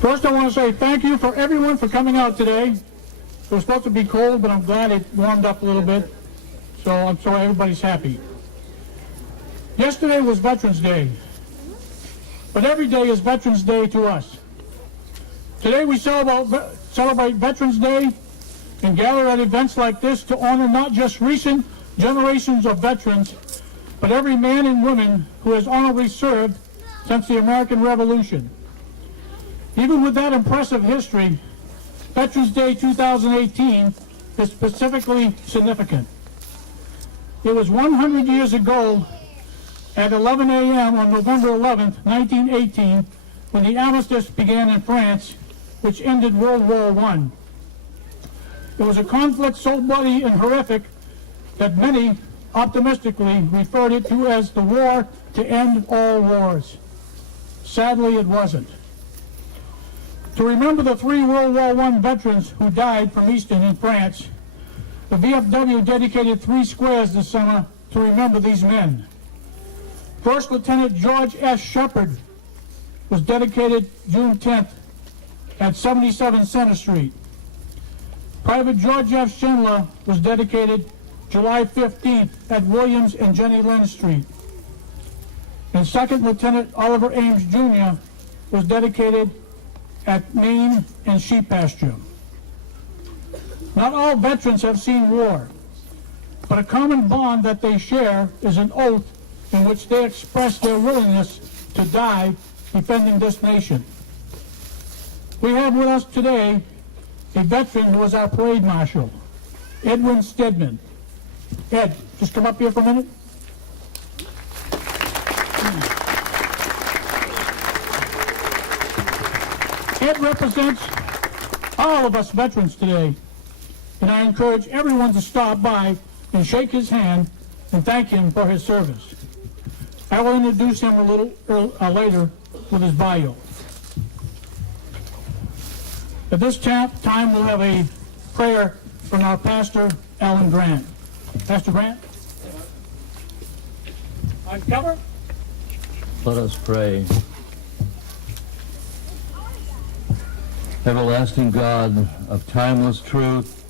First, I want to say thank you for everyone for coming out today. It was supposed to be cold, but I'm glad it warmed up a little bit, so I'm sorry everybody's happy. Yesterday was Veterans Day, but every day is Veterans Day to us. Today we celebrate Veterans Day and gather at events like this to honor not just recent generations of veterans, but every man and woman who has honorably served since the American Revolution. Even with that impressive history, Veterans Day 2018 is specifically significant. It was 100 years ago at 11 a.m. on November 11, 1918, when the armistice began in France, which ended World War I. It was a conflict so bloody and horrific that many optimistically referred it to as the war to end all wars. Sadly, it wasn't. To remember the 3 World War I veterans who died from Easton in France, the VFW dedicated 3 squares this summer to remember these men. First Lieutenant George S. Shepard was dedicated June 10th at 77 Center Street. Private George F. Schindler was dedicated July 15th at Williams and Jenny Lind Street. And Second Lieutenant Oliver Ames Jr. was dedicated at Main and Sheep Pasture. Not all veterans have seen war, but a common bond that they share is an oath in which they express their willingness to die defending this nation. We have with us today a veteran who was our parade marshal, Edwin Stedman. Ed, just come up here for a minute. Ed represents all of us veterans today, and I encourage everyone to stop by and shake his hand and thank him for his service. I will introduce him a little later with his bio. At this time, we'll have a prayer from our pastor, Alan Grant. Pastor Grant? On cover? Let us pray. Everlasting God of timeless truth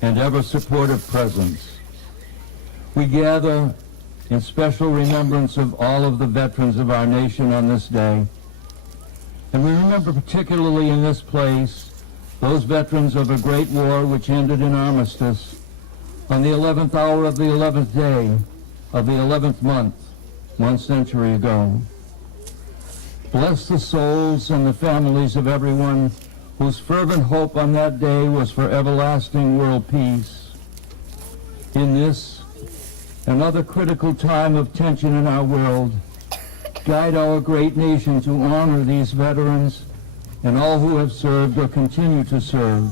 and ever-supportive presence, we gather in special remembrance of all of the veterans of our nation on this day. And we remember particularly in this place those veterans of a great war which ended in armistice on the 11th hour of the 11th day of the 11th month, 1 century ago. Bless the souls and the families of everyone whose fervent hope on that day was for everlasting world peace. In this, another critical time of tension in our world, guide our great nation to honor these veterans and all who have served or continue to serve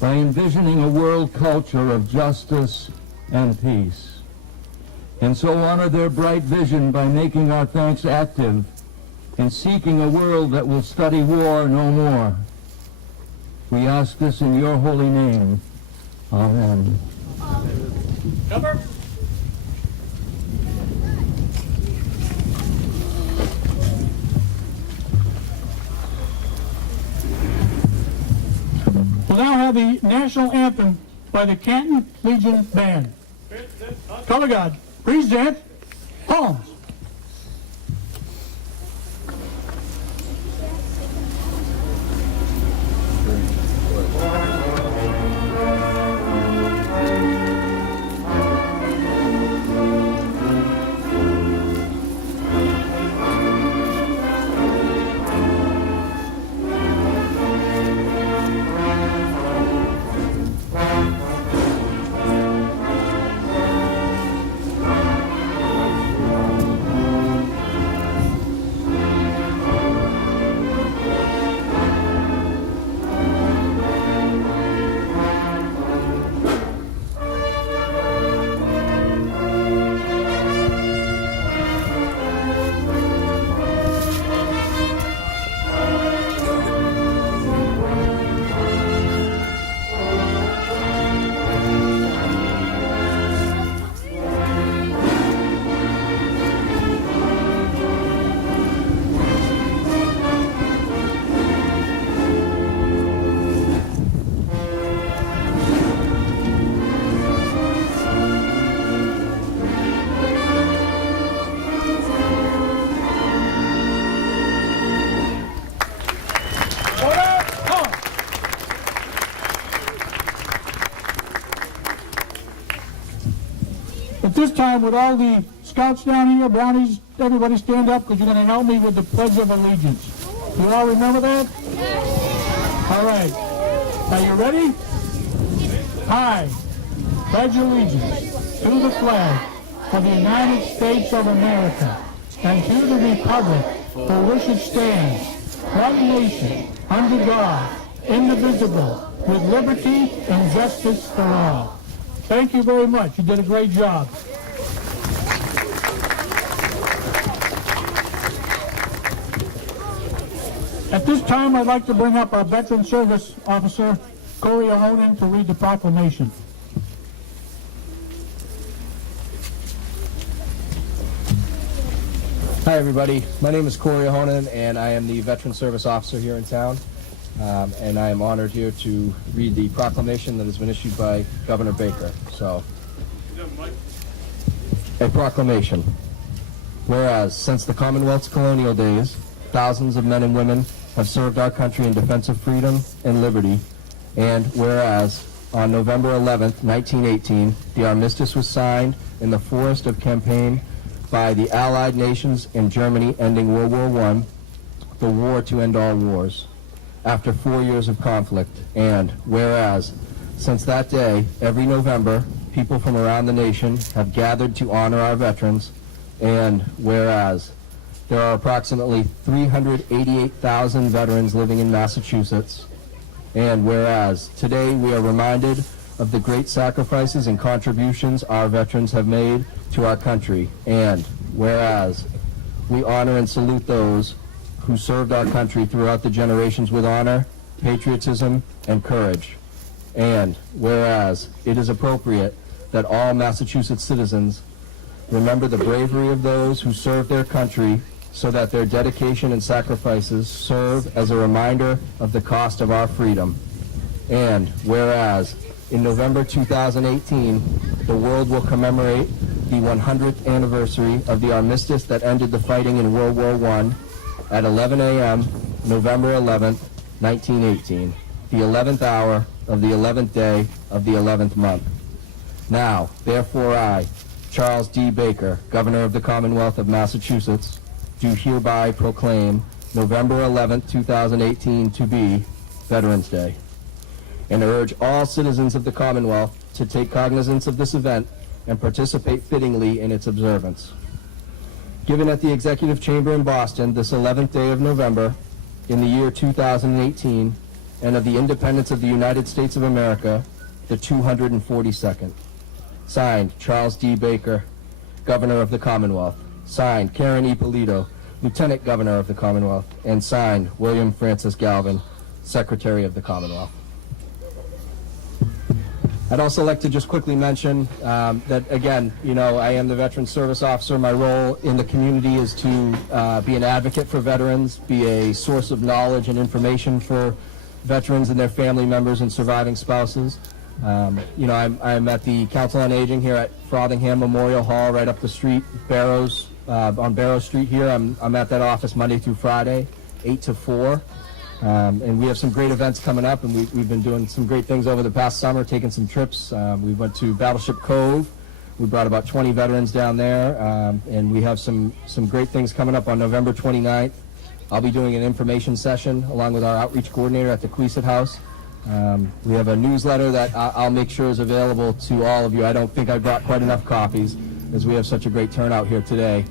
by envisioning a world culture of justice and peace. And so honor their bright vision by making our thanks active in seeking a world that will study war no more. We ask this in your holy name. Amen. Number? We'll now have the national anthem by the Canton Legion Band. Color Guard, present Palms. At this time, would all the scouts down here, brownies, everybody stand up because you're going to help me with the Pledge of Allegiance. You all remember that? All right. Are you ready? I pledge allegiance to the flag of the United States of America and to the republic for which it stands, one nation, under God, indivisible, with liberty and justice for all. Thank you very much. You did a great job. At this time, I'd like to bring up our Veteran Service Officer, Corey Ahonen, to read the proclamation. Hi everybody, my name is Corey Ahonen and I am the Veteran Service Officer here in town. And I am honored here to read the proclamation that has been issued by Governor Baker. So, a proclamation. Whereas, since the Commonwealth's colonial days, thousands of men and women have served our country in defense of freedom and liberty. And whereas, on November 11th, 1918, the armistice was signed in the Forest of Campaign by the Allied nations in Germany, ending World War I, the war to end all wars, after 4 years of conflict. And whereas, since that day, every November, people from around the nation have gathered to honor our veterans. And whereas, there are approximately 388,000 veterans living in Massachusetts. And whereas, today we are reminded of the great sacrifices and contributions our veterans have made to our country. And whereas, we honor and salute those who served our country throughout the generations with honor, patriotism, and courage. And whereas, it is appropriate that all Massachusetts citizens remember the bravery of those who served their country so that their dedication and sacrifices serve as a reminder of the cost of our freedom. And whereas, in November 2018, the world will commemorate the 100th anniversary of the armistice that ended the fighting in World War I at 11 a.m., November 11th, 1918, the 11th hour of the 11th day of the 11th month. Now, therefore I, Charles D. Baker, Governor of the Commonwealth of Massachusetts, do hereby proclaim November 11th, 2018 to be Veterans Day, and urge all citizens of the Commonwealth to take cognizance of this event and participate fittingly in its observance. Given at the Executive Chamber in Boston this 11th day of November in the year 2018, and of the independence of the United States of America, the 242nd. Signed, Charles D. Baker, Governor of the Commonwealth. Signed, Karen E. Polito, Lieutenant Governor of the Commonwealth. And signed, William Francis Galvin, Secretary of the Commonwealth. I'd also like to just quickly mention that, again, I am the Veteran Service Officer. My role in the community is to be an advocate for veterans, be a source of knowledge and information for veterans and their family members and surviving spouses. I'm at the Council on Aging here at Frothingham Memorial Hall, right up the street, on Barrows Street here. I'm at that office Monday through Friday, 8 to 4. And we have some great events coming up, and we've been doing some great things over the past summer, taking some trips. We went to Battleship Cove. We brought about 20 veterans down there, and we have some great things coming up on November 29th. I'll be doing an information session along with our outreach coordinator at the Queeset House. We have a newsletter that I'll make sure is available to all of you. I don't think I brought quite enough copies, as we have such a great turnout here today.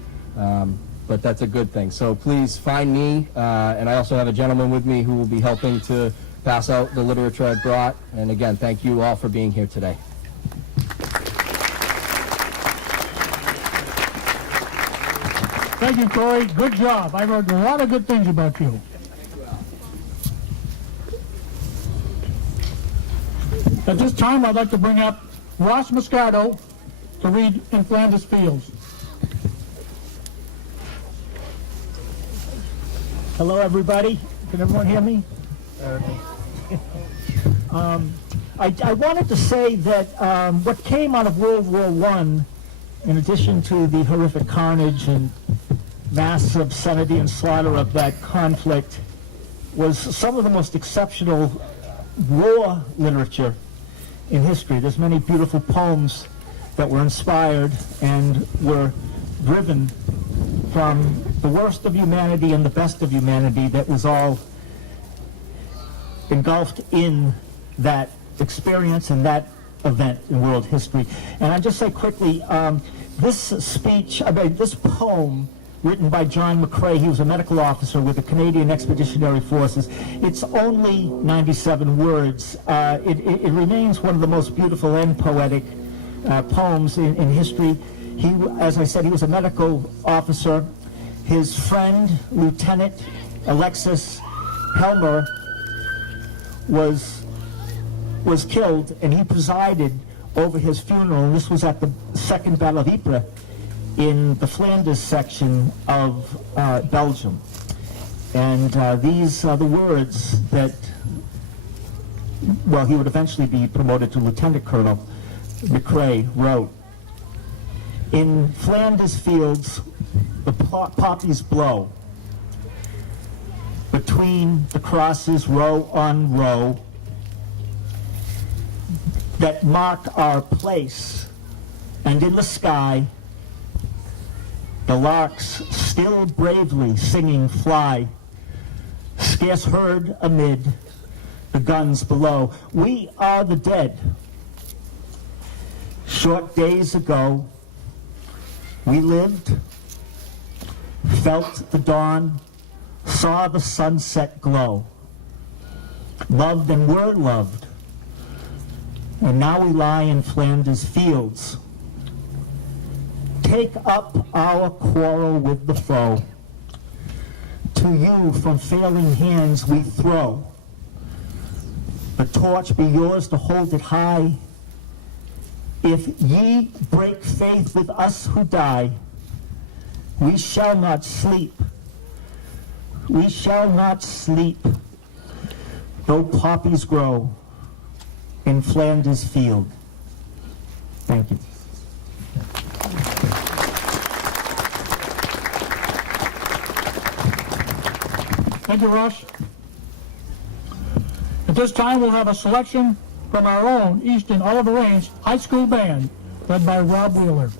But that's a good thing. So please find me, and I also have a gentleman with me who will be helping to pass out the literature I brought. And again, thank you all for being here today. Thank you, Corey. Good job. I've heard a lot of good things about you. At this time, I'd like to bring up Ross Moscato to read In Flanders Fields. Hello, everybody. Can everyone hear me? I wanted to say that what came out of World War I, in addition to the horrific carnage and mass obscenity and slaughter of that conflict, was some of the most exceptional war literature in history. There's many beautiful poems that were inspired and were driven from the worst of humanity and the best of humanity that was all engulfed in that experience and that event in world history. And I just say quickly, this poem written by John McCrae, he was a medical officer with the Canadian Expeditionary Forces. It's only 97 words. It remains one of the most beautiful and poetic poems in history. He, as I said, he was a medical officer. His friend, Lieutenant Alexis Helmer, was killed, and he presided over his funeral. And this was at the Second Battle of Ypres in the Flanders section of Belgium. And these are the words that, well, he would eventually be promoted to Lieutenant Colonel. McCrae wrote, "In Flanders fields, the poppies blow. Between the crosses, row on row, that mark our place, and in the sky, the larks still bravely singing fly, scarce heard amid the guns below. We are the dead. Short days ago, we lived, felt the dawn, saw the sunset glow, loved and were loved, and now we lie in Flanders fields. Take up our quarrel with the foe. To you from failing hands we throw. The torch be yours to hold it high. If ye break faith with us who die, we shall not sleep. We shall not sleep, though poppies grow in Flanders field." Thank you. Thank you, Ross. At this time, we'll have a selection from our own Easton Oliver Range High School Band, led by Rob Wheeler.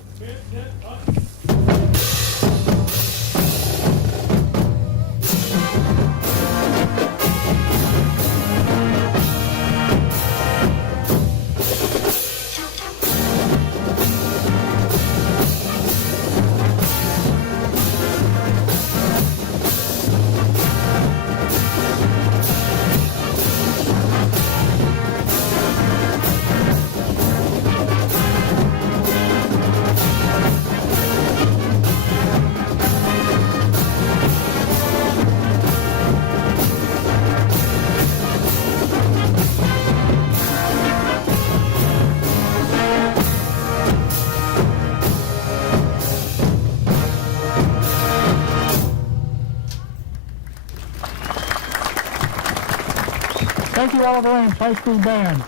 Thank you, Oliver Range High School Band.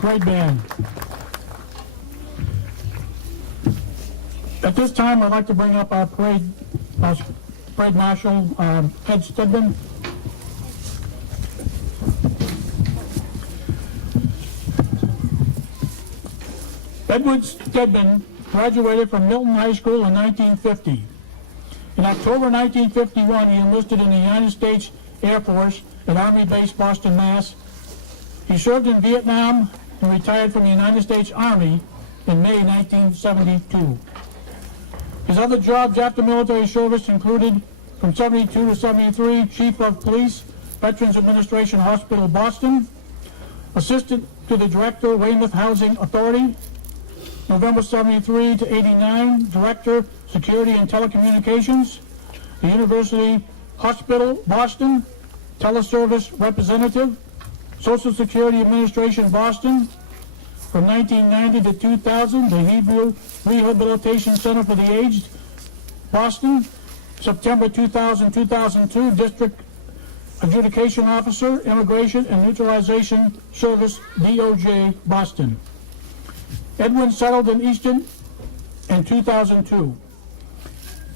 Great band. At this time, I'd like to bring up our parade marshal, Ted Stedman. Edward Stedman graduated from Milton High School in 1950. In October 1951, he enlisted in the United States Air Force at Army Base Boston, Mass. He served in Vietnam and retired from the United States Army in May 1972. His other jobs after military service included, from 72 to 73, Chief of Police, Veterans Administration Hospital, Boston, Assistant to the Director, Weymouth Housing Authority, November 73 to 89, Director, Security and Telecommunications, the University Hospital, Boston, Teleservice Representative, Social Security Administration, Boston, from 1990 to 2000, the Hebrew Rehabilitation Center for the Aged, Boston, September 2000-2002, District Adjudication Officer, Immigration and Neutralization Service, DOJ, Boston. Edwin settled in Easton in 2002.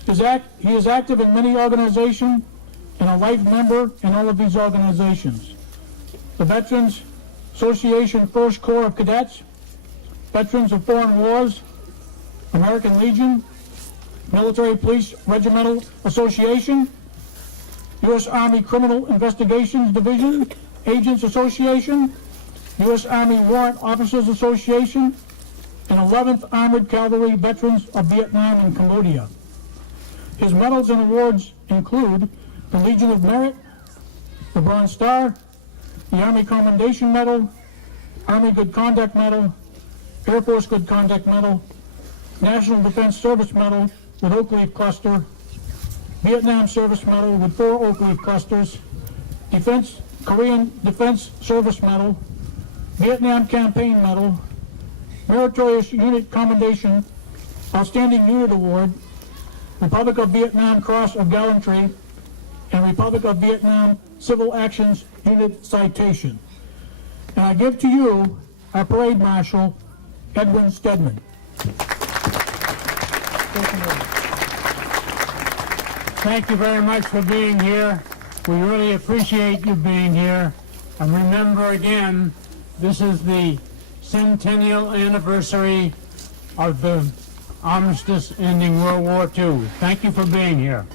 He is active in many organizations and a life member in all of these organizations. The Veterans Association First Corps of Cadets, Veterans of Foreign Wars, American Legion, Military Police Regimental Association, U.S. Army Criminal Investigations Division, Agents Association, U.S. Army Warrant Officers Association, and 11th Armored Cavalry Veterans of Vietnam and Cambodia. His medals and awards include the Legion of Merit, the Bronze Star, the Army Commendation Medal, Army Good Conduct Medal, Air Force Good Conduct Medal, National Defense Service Medal with Oak Leaf Cluster, Vietnam Service Medal with 4 Oak Leaf Clusters, Korean Defense Service Medal, Vietnam Campaign Medal, Meritorious Unit Commendation, Outstanding Unit Award, Republic of Vietnam Cross of Gallantry, and Republic of Vietnam Civil Actions Unit Citation. And I give to you our Parade Marshal, Edwin Stedman. Thank you very much for being here. We really appreciate you being here. And remember again, this is the centennial anniversary of the armistice ending World War II. Thank you for being here.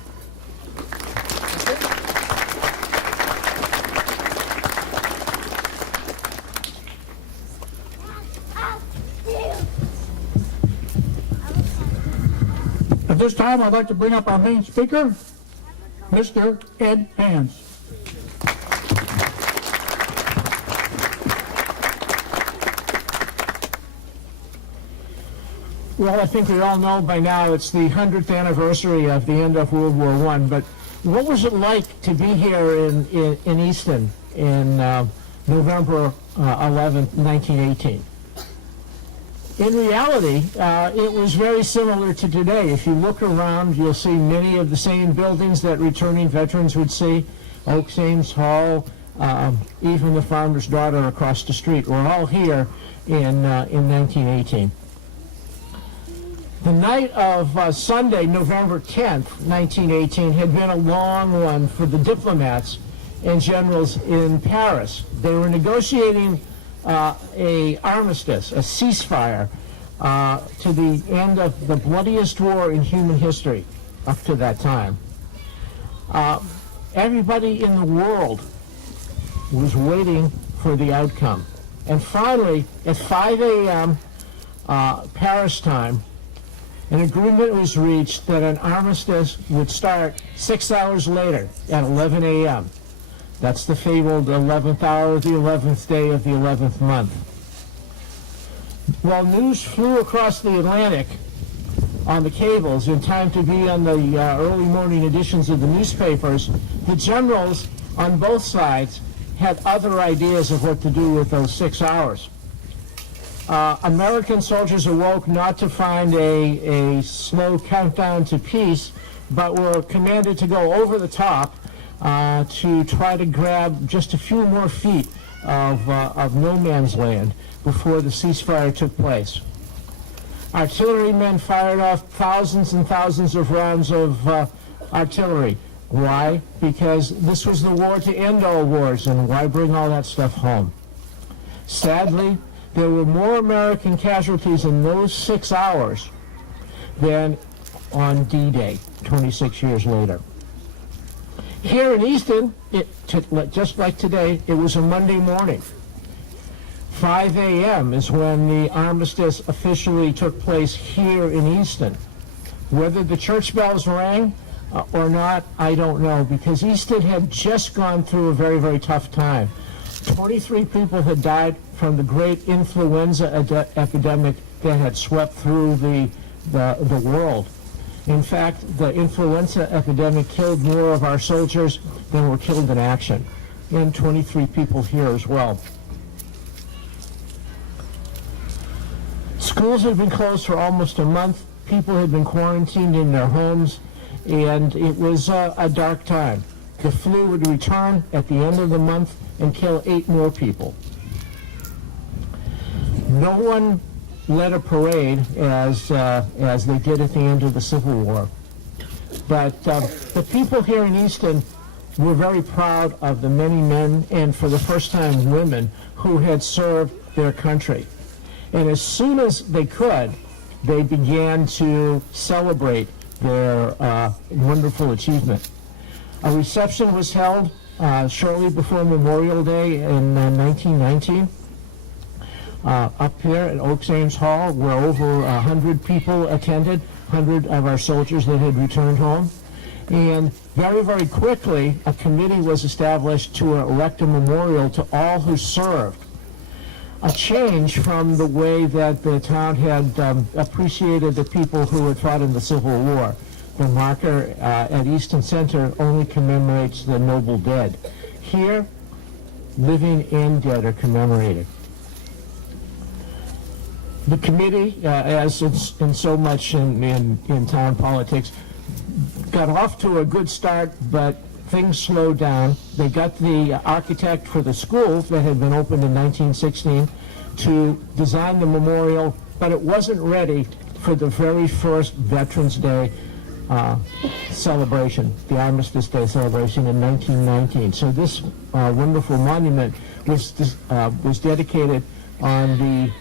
At this time, I'd like to bring up our main speaker, Mr. Ed Hans. Well, I think we all know by now it's the 100th anniversary of the end of World War I, but what was it like to be here in Easton in November 11th, 1918? In reality, it was very similar to today. If you look around, you'll see many of the same buildings that returning veterans would see. Oak Ames Hall, even the farmer's daughter across the street. We're all here in 1918. The night of Sunday, November 10th, 1918, had been a long one for the diplomats and generals in Paris. They were negotiating a armistice, a ceasefire, to the end of the bloodiest war in human history up to that time. Everybody in the world was waiting for the outcome. And finally, at 5 a.m. Paris time, an agreement was reached that an armistice would start 6 hours later at 11 a.m. That's the fabled 11th hour of the 11th day of the 11th month. Well, news flew across the Atlantic on the cables in time to be on the early morning editions of the newspapers. The generals on both sides had other ideas of what to do with those 6 hours. American soldiers awoke not to find a slow countdown to peace, but were commanded to go over the top to try to grab just a few more feet of no man's land before the ceasefire took place. Artillerymen fired off thousands and thousands of rounds of artillery. Why? Because this was the war to end all wars, and why bring all that stuff home? Sadly, there were more American casualties in those 6 hours than on D-Day, 26 years later. Here in Easton, just like today, it was a Monday morning. 5 a.m. is when the armistice officially took place here in Easton. Whether the church bells rang or not, I don't know, because Easton had just gone through a very, very tough time. 23 people had died from the great influenza epidemic that had swept through the world. In fact, the influenza epidemic killed more of our soldiers than were killed in action, and 23 people here as well. Schools had been closed for almost a month. People had been quarantined in their homes, and it was a dark time. The flu would return at the end of the month and kill 8 more people. No one led a parade as they did at the end of the Civil War. But the people here in Easton were very proud of the many men, and for the first time women, who had served their country. And as soon as they could, they began to celebrate their wonderful achievement. A reception was held shortly before Memorial Day in 1919 up here at Oaks Ames Hall, where over 100 people attended, 100 of our soldiers that had returned home. And very, very quickly, a committee was established to erect a memorial to all who served. A change from the way that the town had appreciated the people who had fought in the Civil War. The marker at Easton Center only commemorates the noble dead. Here, living and dead are commemorated. The committee, as in so much in town politics, got off to a good start, but things slowed down. They got the architect for the school that had been opened in 1916 to design the memorial, but it wasn't ready for the very first Veterans Day celebration, the Armistice Day celebration in 1919. So this wonderful monument was dedicated on the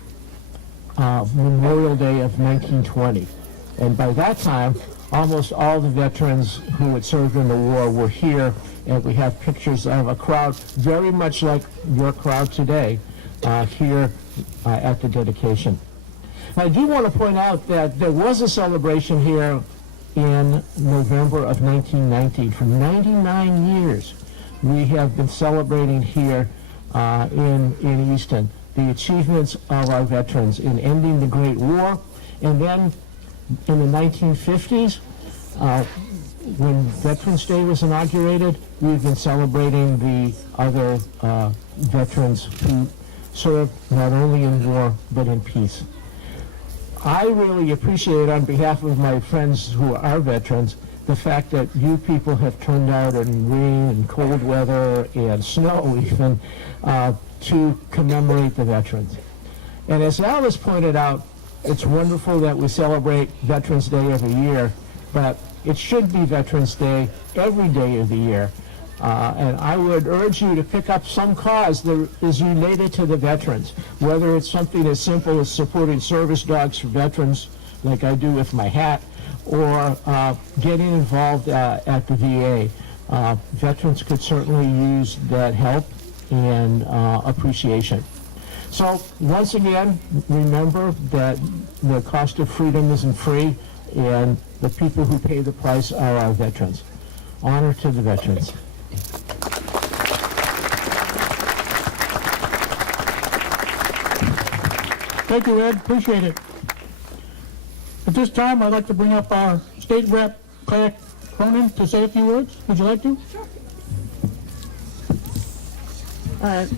Memorial Day of 1920. And by that time, almost all the veterans who had served in the war were here, and we have pictures of a crowd very much like your crowd today here at the dedication. I do want to point out that there was a celebration here in November of 1919. For 99 years, we have been celebrating here in Easton the achievements of our veterans in ending the Great War. And then in the 1950s, when Veterans Day was inaugurated, we've been celebrating the other veterans who served not only in war but in peace. I really appreciate, on behalf of my friends who are veterans, the fact that you people have turned out in rain and cold weather and snow even to commemorate the veterans. And as Alice pointed out, it's wonderful that we celebrate Veterans Day every year, but it should be Veterans Day every day of the year. And I would urge you to pick up some cause that is related to the veterans, whether it's something as simple as supporting service dogs for veterans, like I do with my hat, or getting involved at the VA. Veterans could certainly use that help and appreciation. So once again, remember that the cost of freedom isn't free, and the people who pay the price are our veterans. Honor to the veterans. Thank you, Ed. Appreciate it. At this time, I'd like to bring up our State Rep, Claire Cronin, to say a few words. Would you like to?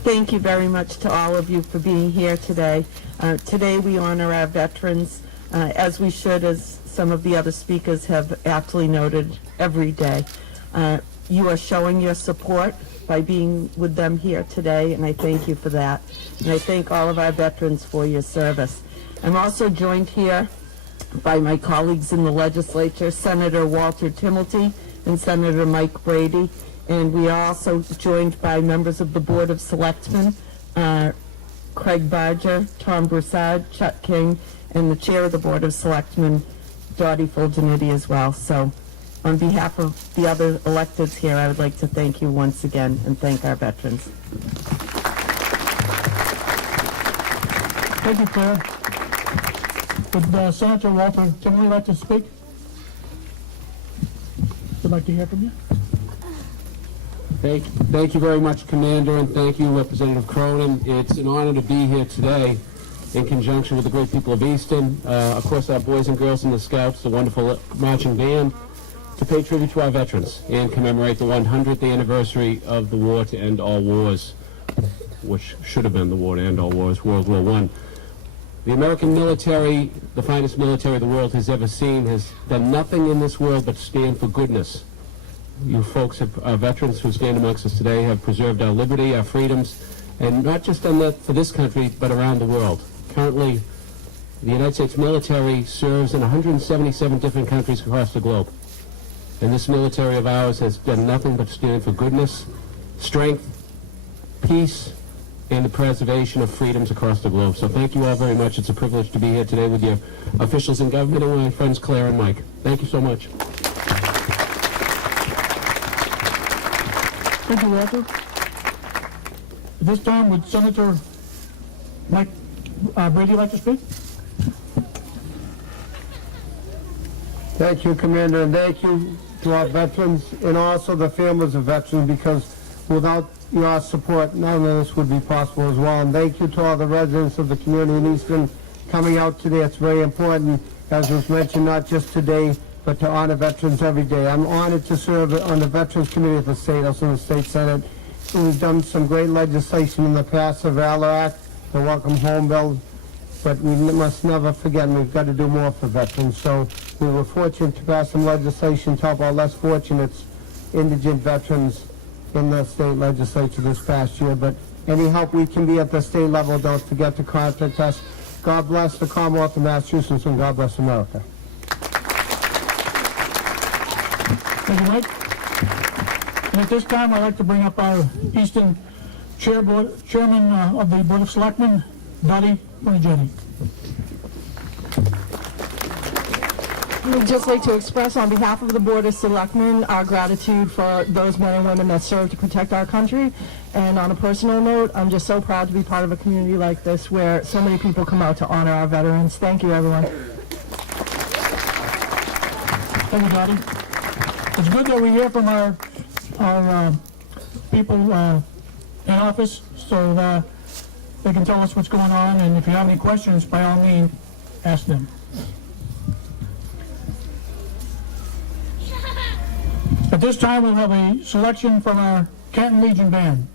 Thank you very much to all of you for being here today. Today we honor our veterans, as we should, as some of the other speakers have aptly noted, every day. You are showing your support by being with them here today, and I thank you for that. And I thank all of our veterans for your service. I'm also joined here by my colleagues in the legislature, Senator Walter Timilty and Senator Mike Brady. And we are also joined by members of the Board of Selectmen, Craig Barger, Tom Broussard, Chuck King, and the Chair of the Board of Selectmen, Dottie Fulgenetti, as well. So on behalf of the other electeds here, I would like to thank you once again and thank our veterans. Thank you, Claire. Would Senator Walter Timilty like to speak? Would like to hear from you. Thank you very much, Commander, and thank you, Representative Cronin. It's an honor to be here today in conjunction with the great people of Easton, of course our boys and girls in the Scouts, the wonderful marching band, to pay tribute to our veterans and commemorate the 100th anniversary of the war to end all wars, which should have been the war to end all wars, World War I. The American military, the finest military the world has ever seen, has done nothing in this world but stand for goodness. You folks, our veterans who stand amongst us today, have preserved our liberty, our freedoms, and not just done that for this country, but around the world. Currently, the United States military serves in 177 different countries across the globe. And this military of ours has done nothing but stand for goodness, strength, peace, and the preservation of freedoms across the globe. So thank you all very much. It's a privilege to be here today with your officials in government and my friends Claire and Mike. Thank you so much. Thank you, Walter. At this time, would Senator Mike Brady like to speak? Thank you, Commander, and thank you to our veterans and also the families of veterans, because without your support, none of this would be possible as well. And thank you to all the residents of the community in Easton coming out today. It's very important, as was mentioned, not just today, but to honor veterans every day. I'm honored to serve on the Veterans Committee of the state, also in the state senate. We've done some great legislation in the past, the Valor Act, the Welcome Home Bill, but we must never forget, and we've got to do more for veterans. So we were fortunate to pass some legislation to help our less fortunate indigent veterans in the state legislature this past year. But any help we can be at the state level, don't forget to contact us. God bless the Commonwealth of Massachusetts, and God bless America. Thank you, Mike. And at this time, I'd like to bring up our Easton Chairman of the Board of Selectmen, Dottie Bonigetti. We'd just like to express on behalf of the Board of Selectmen our gratitude for those men and women that serve to protect our country. And on a personal note, I'm just so proud to be part of a community like this where so many people come out to honor our veterans. Thank you, everyone. Thank you, Dottie. It's good that we hear from our people in office, so that they can tell us what's going on, and if you have any questions, by all means, ask them. At this time, we'll have a selection from our Canton Legion Band.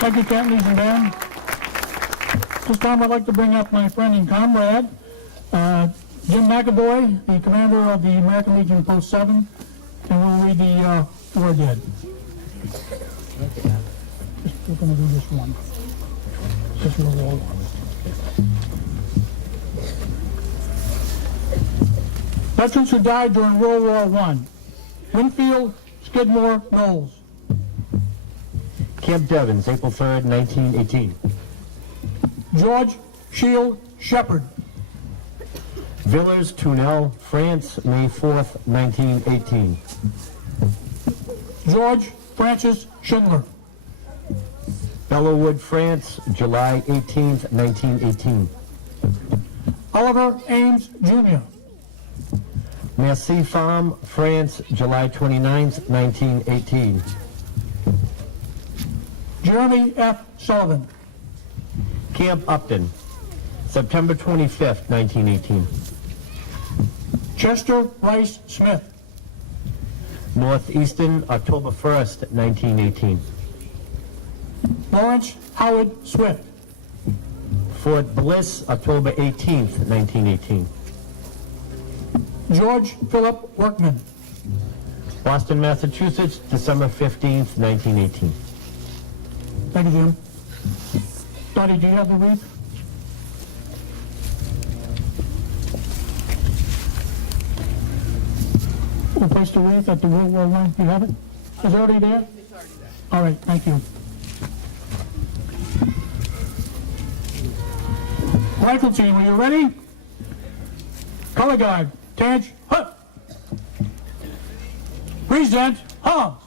Thank you, Canton Legion Band. This time I'd like to bring up my friend and comrade, Jim McAvoy, the commander of the American Legion Post 7, and we'll read the War Dead. We're going to do this one. This little old one. Veterans who died during World War I. Winfield Skidmore Knowles. Camp Devens, April 3rd, 1918. George Shield Shepherd. Villers, Tournelle, France, May 4th, 1918. George Francis Schindler. Bellewood, France, July 18th, 1918. Oliver Ames Jr. Merci Farm, France, July 29th, 1918. Jeremy F. Sullivan. Camp Upton, September 25th, 1918. Chester Rice Smith. Northeastern, October 1st, 1918. Lawrence Howard Swift. Fort Bliss, October 18th, 1918. George Philip Workman. Boston, Massachusetts, December 15th, 1918. Thank you, Jim. Dottie, do you have the wreath? We'll place the wreath at the World War I. You have it? Is it already there? It's already there. All right, thank you. Rifle team, are you ready? Color guard, Taj, hut. Present, Hobbs.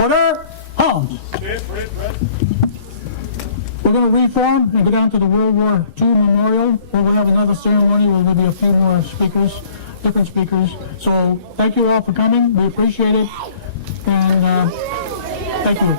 Order, Holmes. We're going to reform and go down to the World War II Memorial, where we'll have another ceremony where there'll be a few more speakers, different speakers. So thank you all for coming. We appreciate it. And thank you.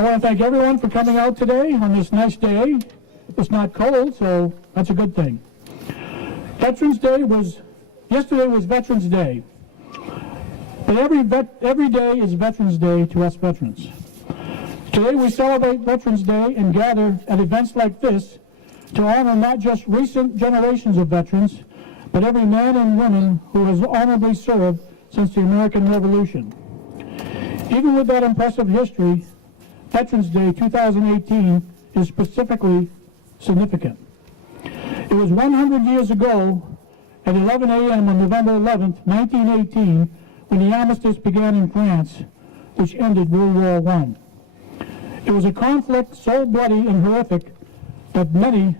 I want to thank everyone for coming out today on this nice day. It's not cold, so that's a good thing. Yesterday was Veterans Day. But every day is Veterans Day to us veterans. Today we celebrate Veterans Day and gather at events like this to honor not just recent generations of veterans, but every man and woman who has honorably served since the American Revolution. Even with that impressive history, Veterans Day 2018 is specifically significant. It was 100 years ago at 11 a.m. on November 11th, 1918, when the armistice began in France, which ended World War I. It was a conflict so bloody and horrific that many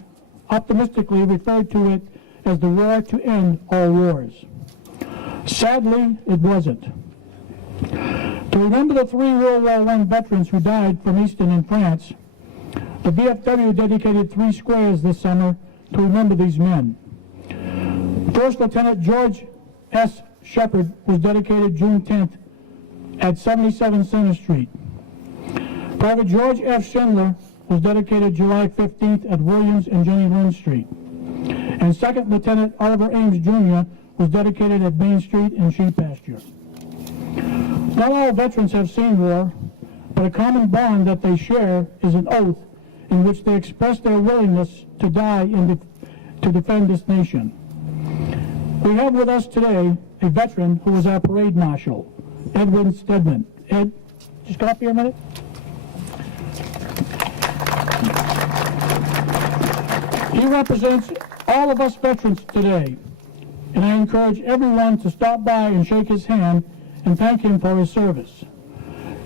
optimistically referred to it as the war to end all wars. Sadly, it wasn't. To remember the 3 World War I veterans who died from Easton in France, the VFW dedicated 3 squares this summer to remember these men. First Lieutenant George S. Shepard was dedicated June 10th at 77 Center Street. Private George F. Schindler was dedicated July 15th at Williams and Jenny Lynn Street. And Second Lieutenant Oliver Ames Jr. was dedicated at Main Street and Sheep Pasture. Not all veterans have seen war, but a common bond that they share is an oath in which they express their willingness to die to defend this nation. We have with us today a veteran who was our parade marshal, Edwin Stedman. Ed, just come up here a minute. He represents all of us veterans today, and I encourage everyone to stop by and shake his hand and thank him for his service.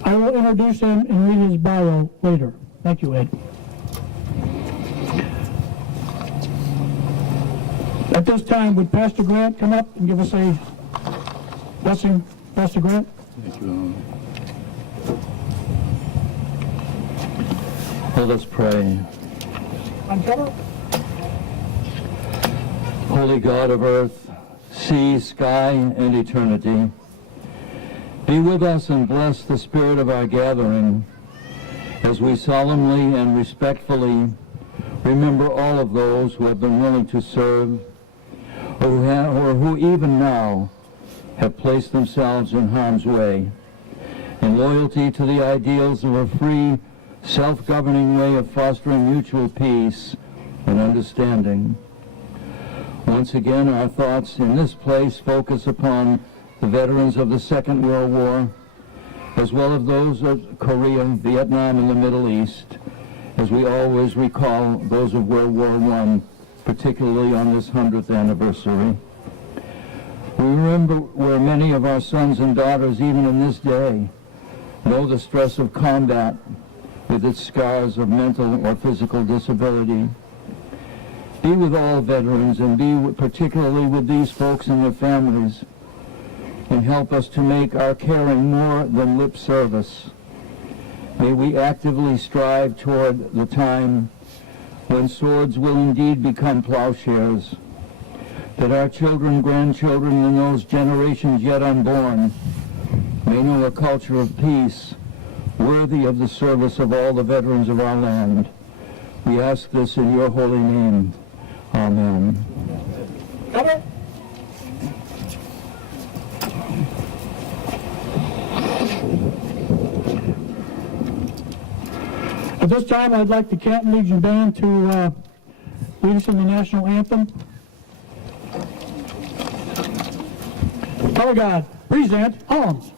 I will introduce him and read his bio later. Thank you, Ed. At this time, would Pastor Grant come up and give us a blessing? Pastor Grant? Thank you. Let us pray. Uncover. Holy God of earth, sea, sky, and eternity, be with us and bless the spirit of our gathering as we solemnly and respectfully remember all of those who have been willing to serve or who even now have placed themselves in harm's way in loyalty to the ideals of a free, self-governing way of fostering mutual peace and understanding. Once again, our thoughts in this place focus upon the veterans of the Second World War, as well as those of Korea, Vietnam, and the Middle East, as we always recall those of World War I, particularly on this 100th anniversary. We remember where many of our sons and daughters, even in this day, know the stress of combat with its scars of mental or physical disability. Be with all veterans, and be particularly with these folks and their families, and help us to make our caring more than lip service. May we actively strive toward the time when swords will indeed become plowshares, that our children, grandchildren, and those generations yet unborn may know a culture of peace worthy of the service of all the veterans of our land. We ask this in your holy name. Amen. Cover. At this time, I'd like the Canton Legion Band to lead us in the national anthem. Color God, present arms.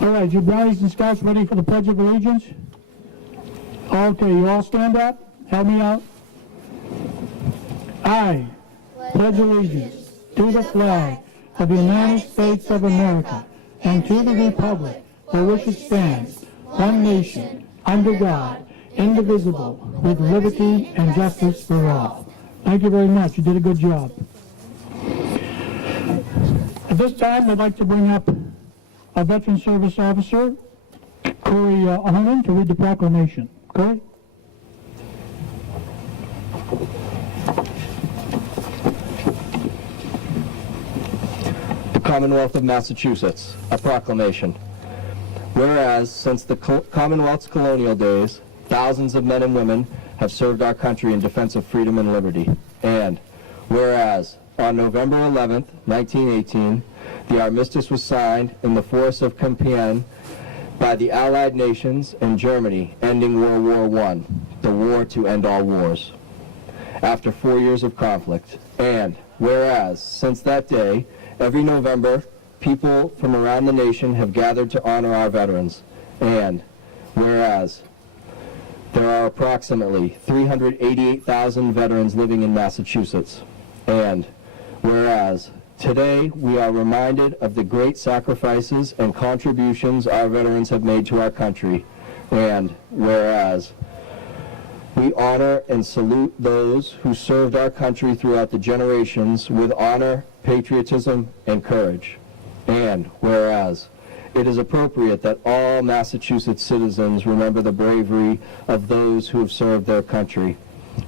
All right, you Brownies and Scouts ready for the Pledge of Allegiance? Okay, you all stand up. Help me out. I pledge allegiance to the flag of the United States of America and to the republic for which it stands, one nation, under God, indivisible, with liberty and justice for all. Thank you very much. You did a good job. At this time, I'd like to bring up our Veteran Service Officer, Corey Ahern, to read the proclamation. Corey? The Commonwealth of Massachusetts, a proclamation. Whereas, since the Commonwealth's colonial days, thousands of men and women have served our country in defense of freedom and liberty. And whereas, on November 11th, 1918, the armistice was signed in the Forest of Compiègne by the Allied nations and Germany, ending World War I, the war to end all wars, after 4 years of conflict. And whereas, since that day, every November, people from around the nation have gathered to honor our veterans. And whereas, there are approximately 388,000 veterans living in Massachusetts. And whereas, today we are reminded of the great sacrifices and contributions our veterans have made to our country. And whereas, we honor and salute those who served our country throughout the generations with honor, patriotism, and courage. And whereas, it is appropriate that all Massachusetts citizens remember the bravery of those who have served their country,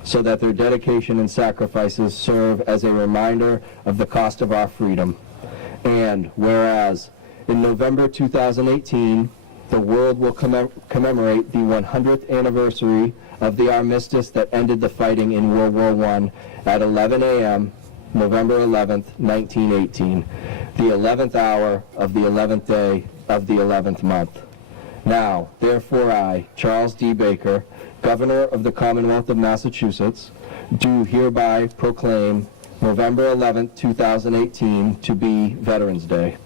so that their dedication and sacrifices serve as a reminder of the cost of our freedom. And whereas, in November 2018, the world will commemorate the 100th anniversary of the armistice that ended the fighting in World War I at 11 a.m., November 11th, 1918, the 11th hour of the 11th day of the 11th month. Now, therefore I, Charles D. Baker, Governor of the Commonwealth of Massachusetts, do hereby proclaim November 11th, 2018 to be Veterans Day,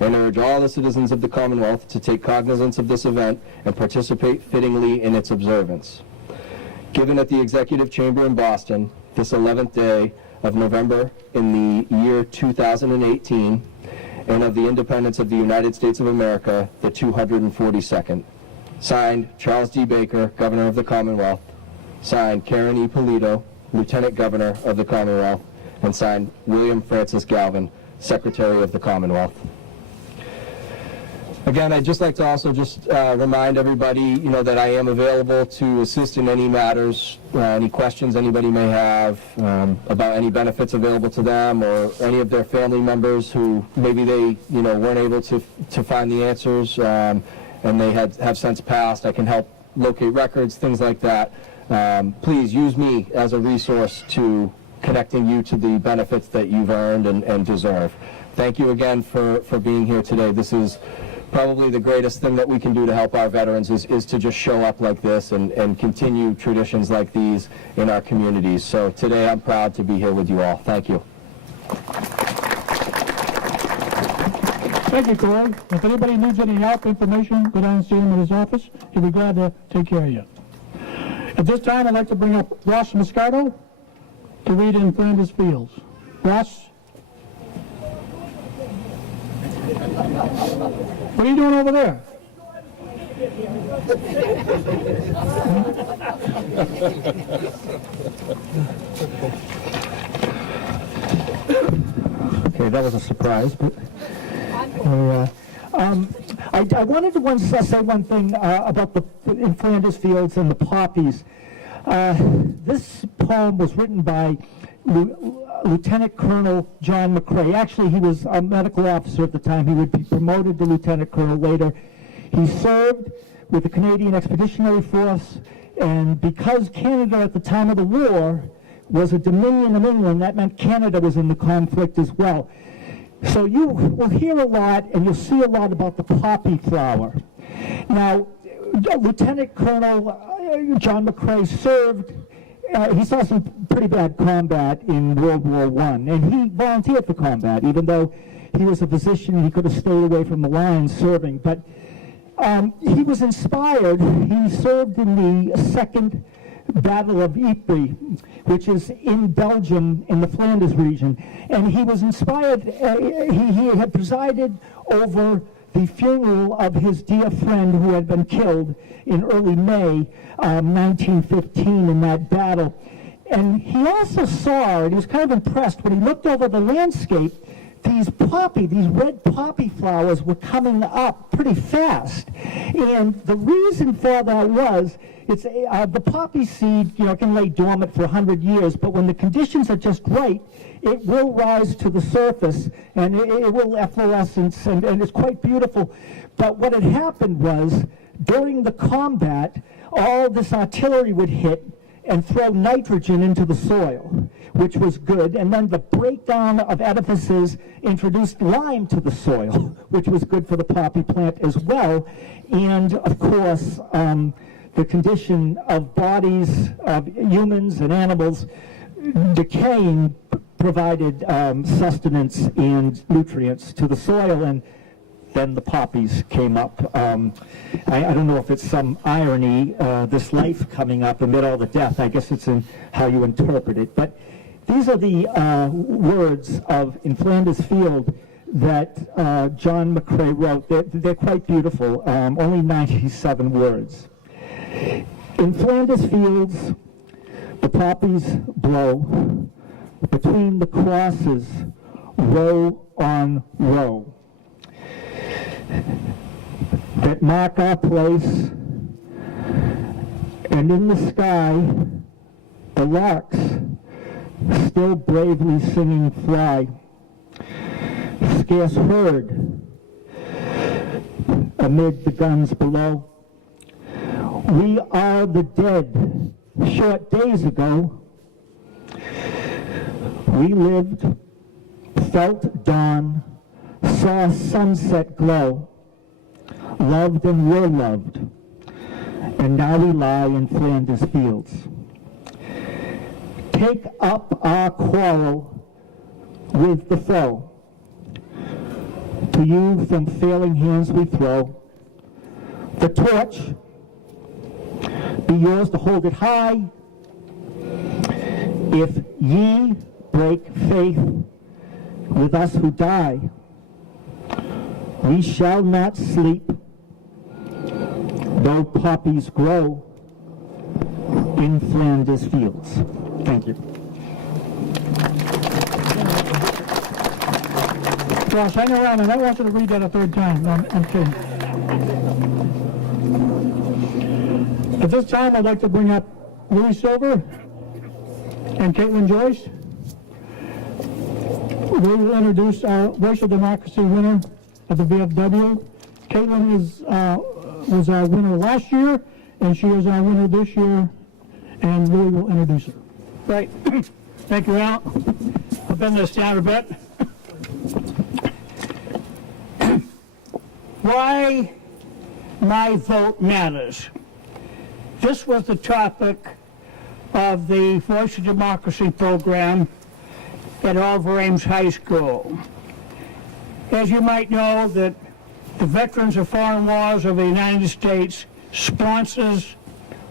and urge all the citizens of the Commonwealth to take cognizance of this event and participate fittingly in its observance. Given at the Executive Chamber in Boston, this 11th day of November in the year 2018, and of the independence of the United States of America, the 242nd. Signed, Charles D. Baker, Governor of the Commonwealth. Signed, Karen E. Polito, Lieutenant Governor of the Commonwealth. And signed, William Francis Galvin, Secretary of the Commonwealth. Again, I'd just like to also remind everybody, that I am available to assist in any matters, any questions anybody may have about any benefits available to them or any of their family members who maybe they, weren't able to find the answers and they have since passed. I can help locate records, things like that. Please use me as a resource to connecting you to the benefits that you've earned and deserve. Thank you again for being here today. This is probably the greatest thing that we can do to help our veterans is to just show up like this and continue traditions like these in our communities. So today I'm proud to be here with you all. Thank you. Thank you, Corey. If anybody needs any help, information, go down and see him in his office. He'll be glad to take care of you. At this time, I'd like to bring up Ross Moscato to read in Flanders Fields. Ross? What are you doing over there? Okay, that was a surprise, but I wanted to say one thing about in Flanders Fields and the poppies. This poem was written by Lieutenant Colonel John McCrae. Actually, he was a medical officer at the time. He would be promoted to Lieutenant Colonel later. He served with the Canadian Expeditionary Force, and because Canada at the time of the war was a dominion of England, that meant Canada was in the conflict as well. So you will hear a lot and you'll see a lot about the poppy flower. Now, Lieutenant Colonel John McCrae served, he saw some pretty bad combat in World War I, and he volunteered for combat, even though he was a physician and he could have stayed away from the lines serving. But he was inspired. He served in the Second Battle of Ypres, which is in Belgium in the Flanders region. And he was inspired. He had presided over the funeral of his dear friend who had been killed in early May 1915 in that battle. And he also saw, and he was kind of impressed, when he looked over the landscape, these red poppy flowers were coming up pretty fast. And the reason for that was, it's the poppy seed, can lay dormant for 100 years, but when the conditions are just right, it will rise to the surface, and it will efflorescence, and it's quite beautiful. But what had happened was, during the combat, all this artillery would hit and throw nitrogen into the soil, which was good. And then the breakdown of edifices introduced lime to the soil, which was good for the poppy plant as well. And of course, the condition of bodies of humans and animals decaying provided sustenance and nutrients to the soil, and then the poppies came up. I don't know if it's some irony, this life coming up amid all the death. I guess it's in how you interpret it. But these are the words of In Flanders Field that John McCrae wrote. They're quite beautiful, only 97 words. In Flanders fields, the poppies blow between the crosses, row on row, that mark our place, and in the sky, the larks still bravely singing fly, scarce heard amid the guns below. We are the dead. Short days ago, we lived, felt dawn, saw sunset glow, loved and were loved, and now we lie in Flanders fields. Take up our quarrel with the foe. To you from failing hands we throw the torch. Be yours to hold it high. If ye break faith with us who die, we shall not sleep, though poppies grow in Flanders fields. Thank you. Josh, hang around, and I want you to read that a third time. No, I'm kidding. At this time, I'd like to bring up Louis Silver and Caitlin Joyce. We will introduce our Voice of Democracy winner of the VFW. Caitlin was our winner last year, and she is our winner this year, and Louis will introduce her. Right. Thank you, Al. I'll bend this down a bit. Why my vote matters. This was the topic of the Voice of Democracy program at Oliver Ames High School. As you might know, that the Veterans of Foreign Wars of the United States sponsors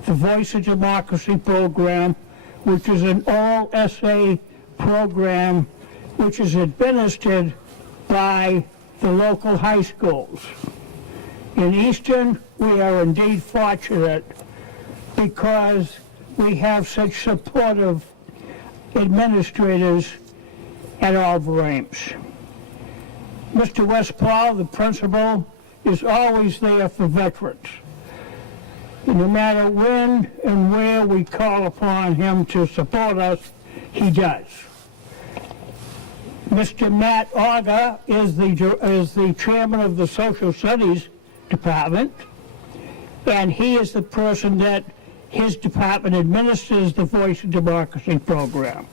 the Voice of Democracy program, which is an all-essay program which is administered by the local high schools. In Easton, we are indeed fortunate because we have such supportive administrators at Oliver Ames. Mr. Westpaul, the principal, is always there for veterans. No matter when and where we call upon him to support us, he does. Mr. Matt Auger is the chairman of the Social Studies Department, and he is the person that his department administers the Voice of Democracy program.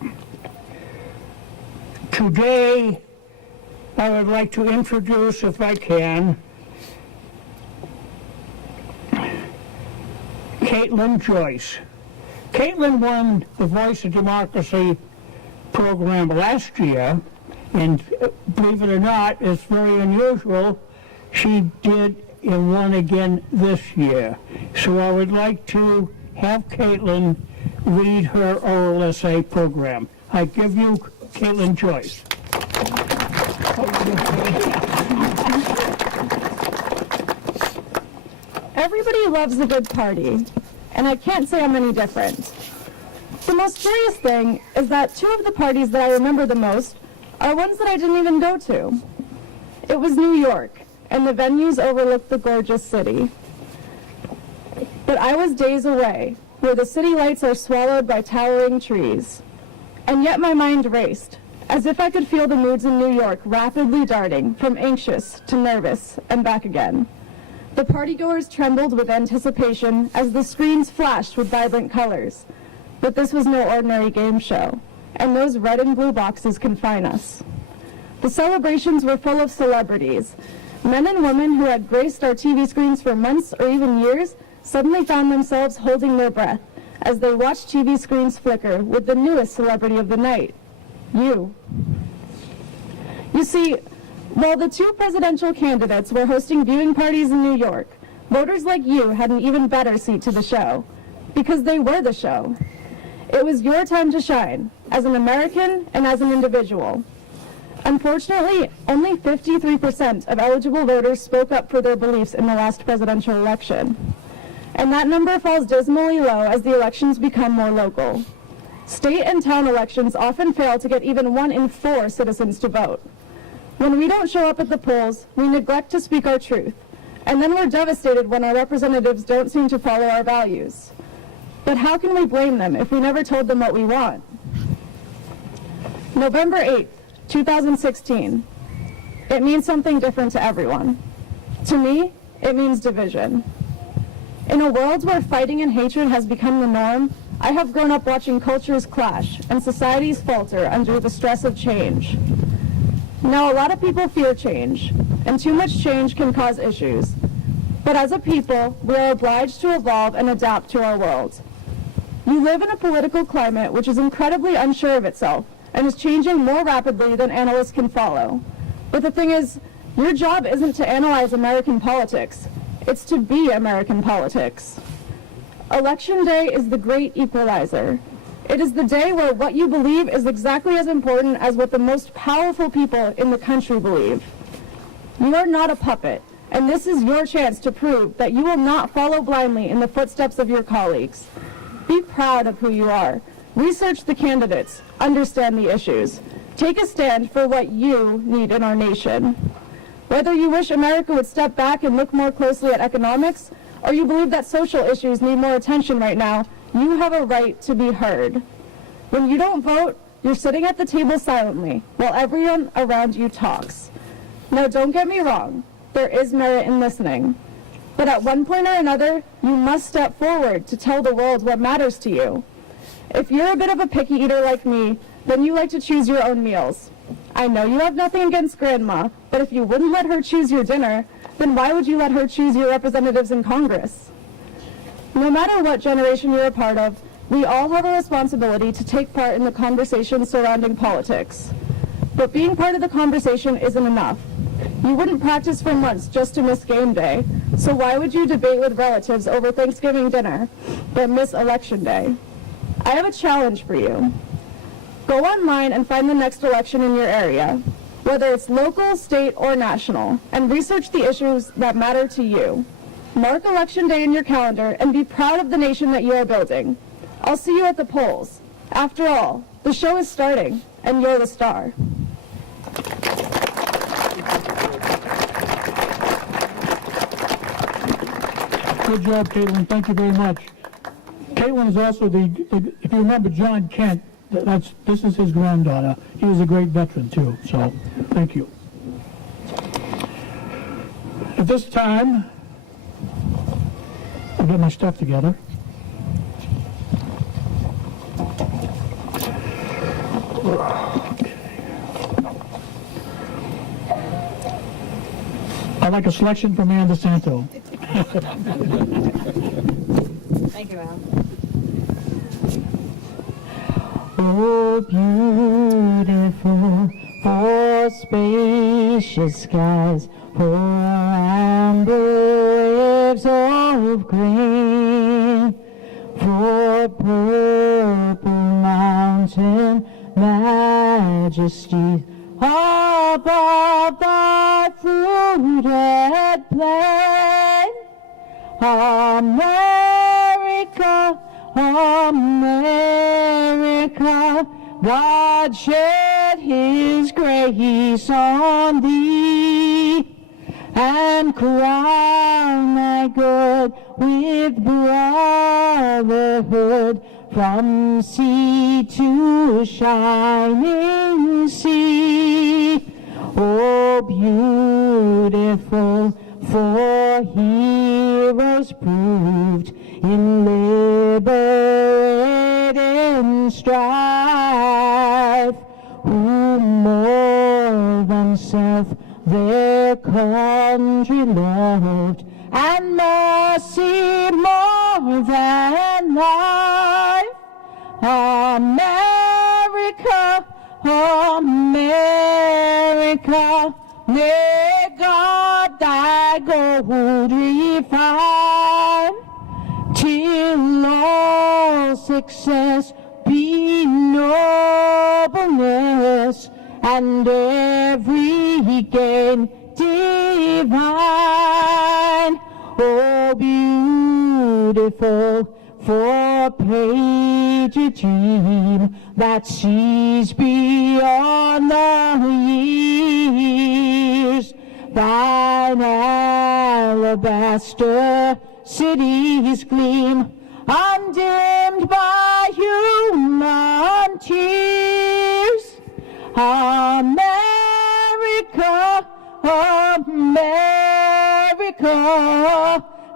Today, I would like to introduce, if I can, Caitlin Joyce. Caitlin won the Voice of Democracy program last year, And believe it or not, it's very unusual. She did and won again this year. So I would like to have Caitlin read her oral essay program. I give you Caitlin Joyce. Everybody loves a good party, and I can't say I'm any different. The most curious thing is that two of the parties that I remember the most are ones that I didn't even go to. It was New York, and the venues overlooked the gorgeous city. But I was days away, where the city lights are swallowed by towering trees. And yet my mind raced, as if I could feel the moods in New York rapidly darting from anxious to nervous and back again. The partygoers trembled with anticipation as the screens flashed with vibrant colors. But this was no ordinary game show, and those red and blue boxes confine us. The celebrations were full of celebrities. Men and women who had graced our TV screens for months or even years suddenly found themselves holding their breath as they watched TV screens flicker with the newest celebrity of the night, you. You see, while the two presidential candidates were hosting viewing parties in New York, voters like you had an even better seat to the show, because they were the show. It was your time to shine, as an American and as an individual. Unfortunately, only 53% of eligible voters spoke up for their beliefs in the last presidential election. And that number falls dismally low as the elections become more local. State and town elections often fail to get even 1 in 4 citizens to vote. When we don't show up at the polls, we neglect to speak our truth, and then we're devastated when our representatives don't seem to follow our values. But how can we blame them if we never told them what we want? November 8th, 2016. It means something different to everyone. To me, it means division. In a world where fighting and hatred has become the norm, I have grown up watching cultures clash and societies falter under the stress of change. Now, a lot of people fear change, and too much change can cause issues. But as a people, we are obliged to evolve and adapt to our world. You live in a political climate which is incredibly unsure of itself and is changing more rapidly than analysts can follow. But the thing is, your job isn't to analyze American politics. It's to be American politics. Election day is the great equalizer. It is the day where what you believe is exactly as important as what the most powerful people in the country believe. You are not a puppet, and this is your chance to prove that you will not follow blindly in the footsteps of your colleagues. Be proud of who you are. Research the candidates. Understand the issues. Take a stand for what you need in our nation. Whether you wish America would step back and look more closely at economics, or you believe that social issues need more attention right now, you have a right to be heard. When you don't vote, you're sitting at the table silently while everyone around you talks. Now, don't get me wrong, there is merit in listening. But at one point or another, you must step forward to tell the world what matters to you. If you're a bit of a picky eater like me, then you like to choose your own meals. I know you have nothing against Grandma, but if you wouldn't let her choose your dinner, then why would you let her choose your representatives in Congress? No matter what generation you're a part of, we all have a responsibility to take part in the conversation surrounding politics. But being part of the conversation isn't enough. You wouldn't practice for months just to miss game day, so why would you debate with relatives over Thanksgiving dinner, but miss election day? I have a challenge for you. Go online and find the next election in your area, whether it's local, state, or national, and research the issues that matter to you. Mark Election Day in your calendar and be proud of the nation that you are building. I'll see you at the polls. After all, the show is starting, and you're the star. Good job, Caitlin. Thank you very much. Caitlin is also if you remember John Kent, this is his granddaughter. He was a great veteran too, so thank you. At this time, I'll get my stuff together. I like a selection from Ann DeSanto. Thank you, Al. Oh, beautiful for spacious skies, for amber waves of green, for purple mountain majesties above the fruited plain. America, America, God shed his grace on thee, and crown thy good with brotherhood from sea to shining sea. Oh, beautiful for heroes proved in liberating strife, who more than self their country loved, and mercy more than life. America, America, may God thy gold refine, till all success be nobleness, and every gain divine. Oh, beautiful for patriot dream that sees beyond the years, thine alabaster cities gleam, undimmed by human tears. America, America,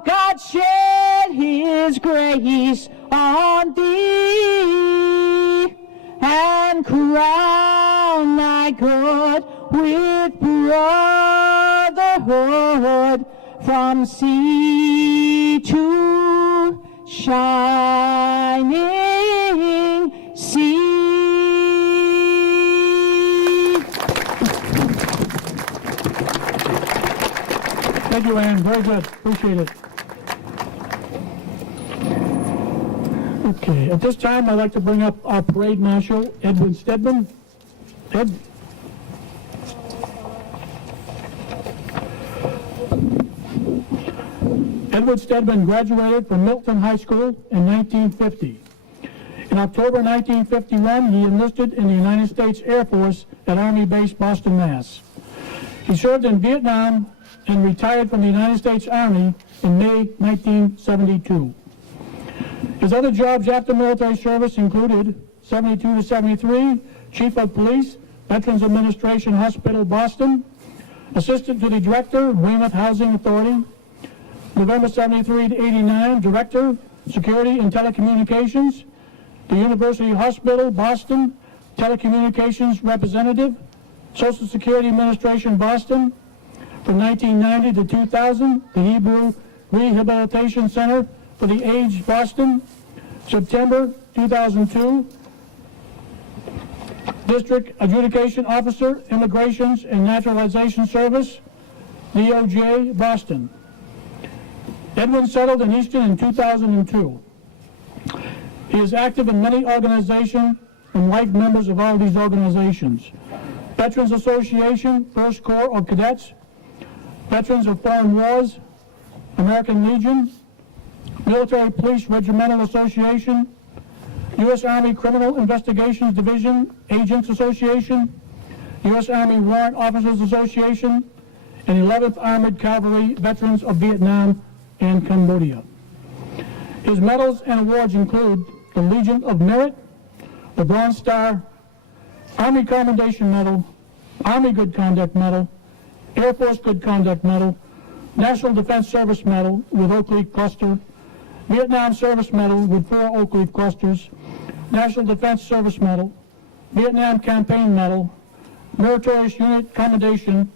God shed his grace on thee, and crown thy good with brotherhood from sea to shining sea. Thank you, Ann. Very good. Appreciate it. Okay, at this time, I'd like to bring up our parade marshal, Edwin Stedman. Ed? Edward Stedman graduated from Milton High School in 1950. In October 1951, he enlisted in the United States Air Force at Army Base, Boston, Mass. He served in Vietnam and retired from the United States Army in May 1972. His other jobs after military service included 72 to 73, Chief of Police, Veterans Administration Hospital, Boston, Assistant to the Director, Weymouth Housing Authority, November 73 to 89, Director, Security and Telecommunications, the University Hospital, Boston, Telecommunications Representative, Social Security Administration, Boston, from 1990 to 2000, the Hebrew Rehabilitation Center for the Aged, Boston, September 2002, District Adjudication Officer, Immigrations and Naturalization Service, DOJ, Boston. Edwin settled in Easton in 2002. He is active in many organizations and life members of all these organizations. Veterans Association, First Corps of Cadets, Veterans of Foreign Wars, American Legion, Military Police Regimental Association, U.S. Army Criminal Investigations Division Agents Association, U.S. Army Warrant Officers Association, and 11th Armored Cavalry Veterans of Vietnam and Cambodia. His medals and awards include the Legion of Merit, the Bronze Star, Army Commendation Medal, Army Good Conduct Medal, Air Force Good Conduct Medal, National Defense Service Medal with Oak Leaf Cluster, Vietnam Service Medal with 4 Oak Leaf Clusters, National Defense Service Medal, Vietnam Campaign Medal, Meritorious Unit Commendation,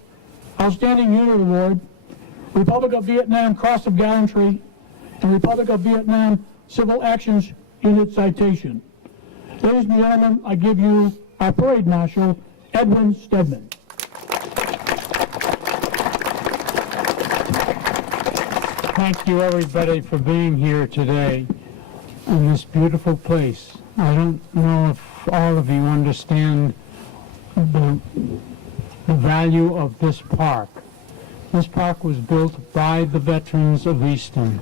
Outstanding Unit Award, Republic of Vietnam Cross of Gallantry, and Republic of Vietnam Civil Actions Unit Citation. Ladies and gentlemen, I give you our Parade Marshal, Edwin Stedman. Thank you, everybody, for being here today in this beautiful place. I don't know if all of you understand the value of this park. This park was built by the veterans of Easton.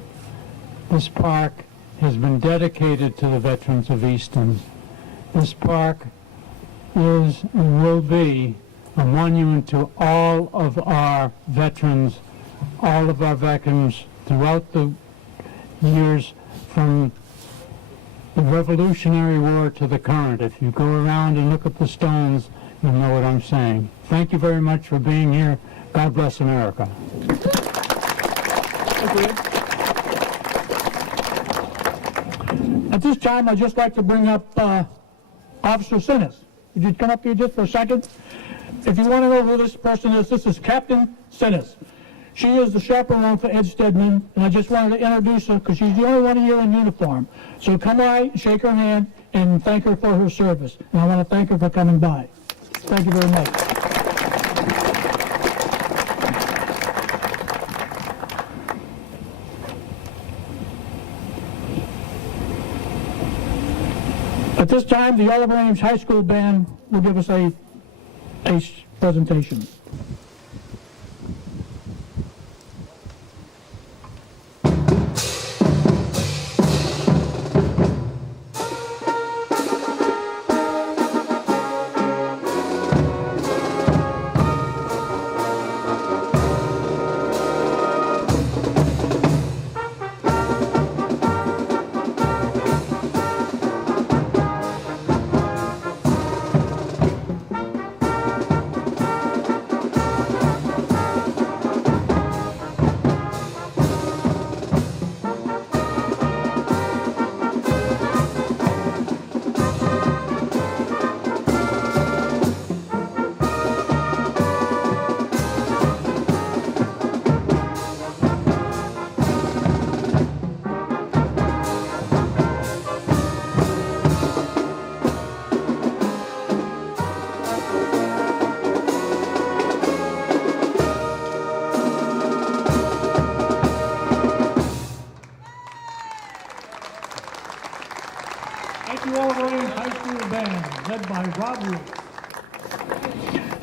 This park has been dedicated to the veterans of Easton. This park is and will be a monument to all of our veterans throughout the years from the Revolutionary War to the current. If you go around and look at the stones, you'll know what I'm saying. Thank you very much for being here. God bless America. At this time, I'd just like to bring up Officer Sinnis. Would you come up here just for a second? If you want to know who this person is, this is Captain Sinnis. She is the chaperone for Ed Stedman, and I just wanted to introduce her because she's the only one here in uniform. So come by, shake her hand, and thank her for her service. And I want to thank her for coming by. Thank you very much. At this time, the Oliver Ames High School Band will give us a presentation.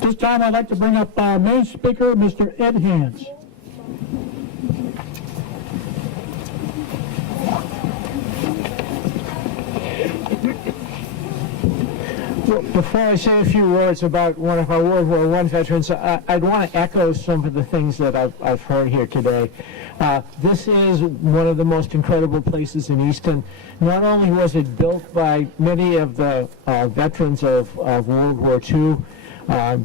This time I'd like to bring up main speaker, Mr. Ed Hands. Well, before I say a few words about one of our World War I veterans, I'd want to echo some of the things that I've heard here today. This is one of the most incredible places in Easton. Not only was it built by many of the veterans of World War II,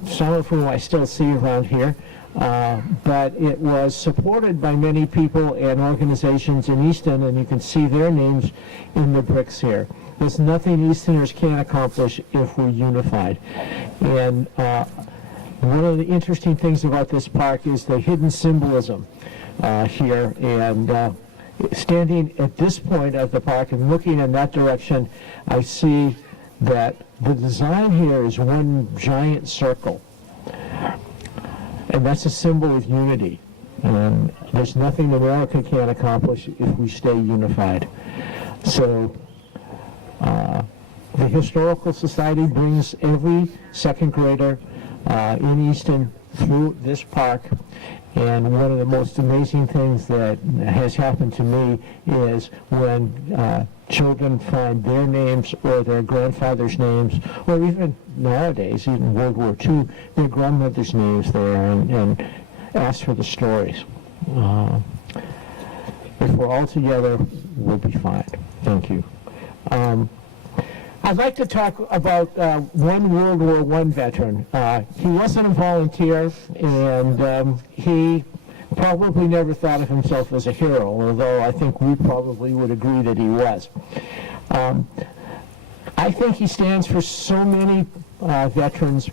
some of whom I still see around here, but it was supported by many people and organizations in Easton, and you can see their names in the bricks here. There's nothing Eastoners can't accomplish if we're unified. And one of the interesting things about this park is the hidden symbolism here. And standing at this point of the park and looking in that direction, I see that the design here is one giant circle. And that's a symbol of unity. And there's nothing America can't accomplish if we stay unified. So the Historical Society brings every second grader in Easton through this park. And one of the most amazing things that has happened to me is when children find their names or their grandfather's names, or even nowadays, even World War II, their grandmother's names there, and ask for the stories. If we're all together, we'll be fine. Thank you. I'd like to talk about one World War I veteran. He wasn't a volunteer, and he probably never thought of himself as a hero, although I think we probably would agree that he was. I think he stands for so many veterans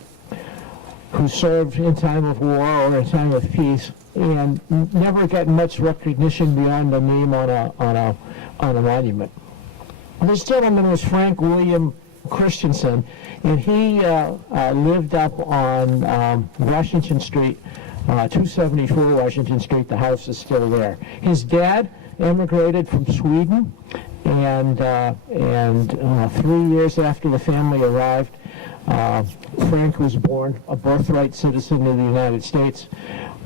who served in time of war or in time of peace and never got much recognition beyond the name on a monument. This gentleman was Frank William Christensen. And he lived up on Washington Street, 274 Washington Street. The house is still there. His dad emigrated from Sweden, and 3 years after the family arrived, Frank was born a birthright citizen of the United States,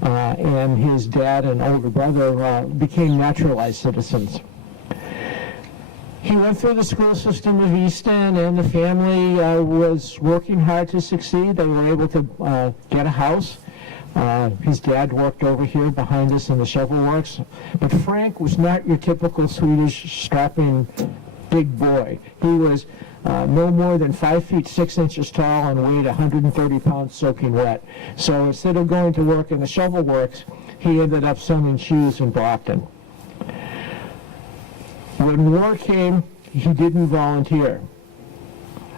and his dad and older brother became naturalized citizens. He went through the school system of Easton, and the family was working hard to succeed. They were able to get a house. His dad worked over here behind us in the shovel works. But Frank was not your typical Swedish strapping big boy. He was no more than 5 feet 6 inches tall and weighed 130 pounds soaking wet. So instead of going to work in the shovel works, he ended up sewing shoes in Brockton. When war came, he didn't volunteer.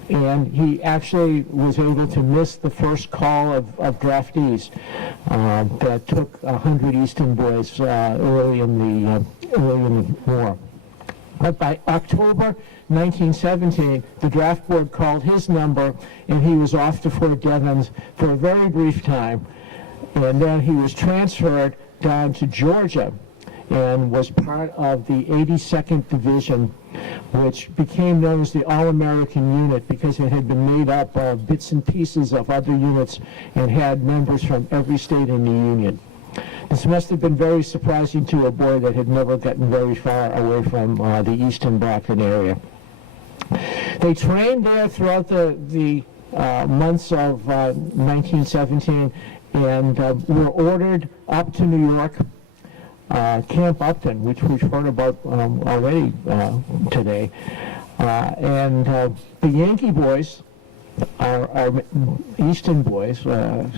And he actually was able to miss the first call of draftees that took 100 Easton boys early in the war. But by October 1917, the draft board called his number, and he was off to Fort Devens for a very brief time. And then he was transferred down to Georgia and was part of the 82nd Division, which became known as the All-American Unit because it had been made up of bits and pieces of other units and had members from every state in the Union. This must have been very surprising to a boy that had never gotten very far away from the Easton Brockton area. They trained there throughout the months of 1917 and were ordered up to New York, Camp Upton, which we've heard about already today. And the Yankee boys, our Easton boys, our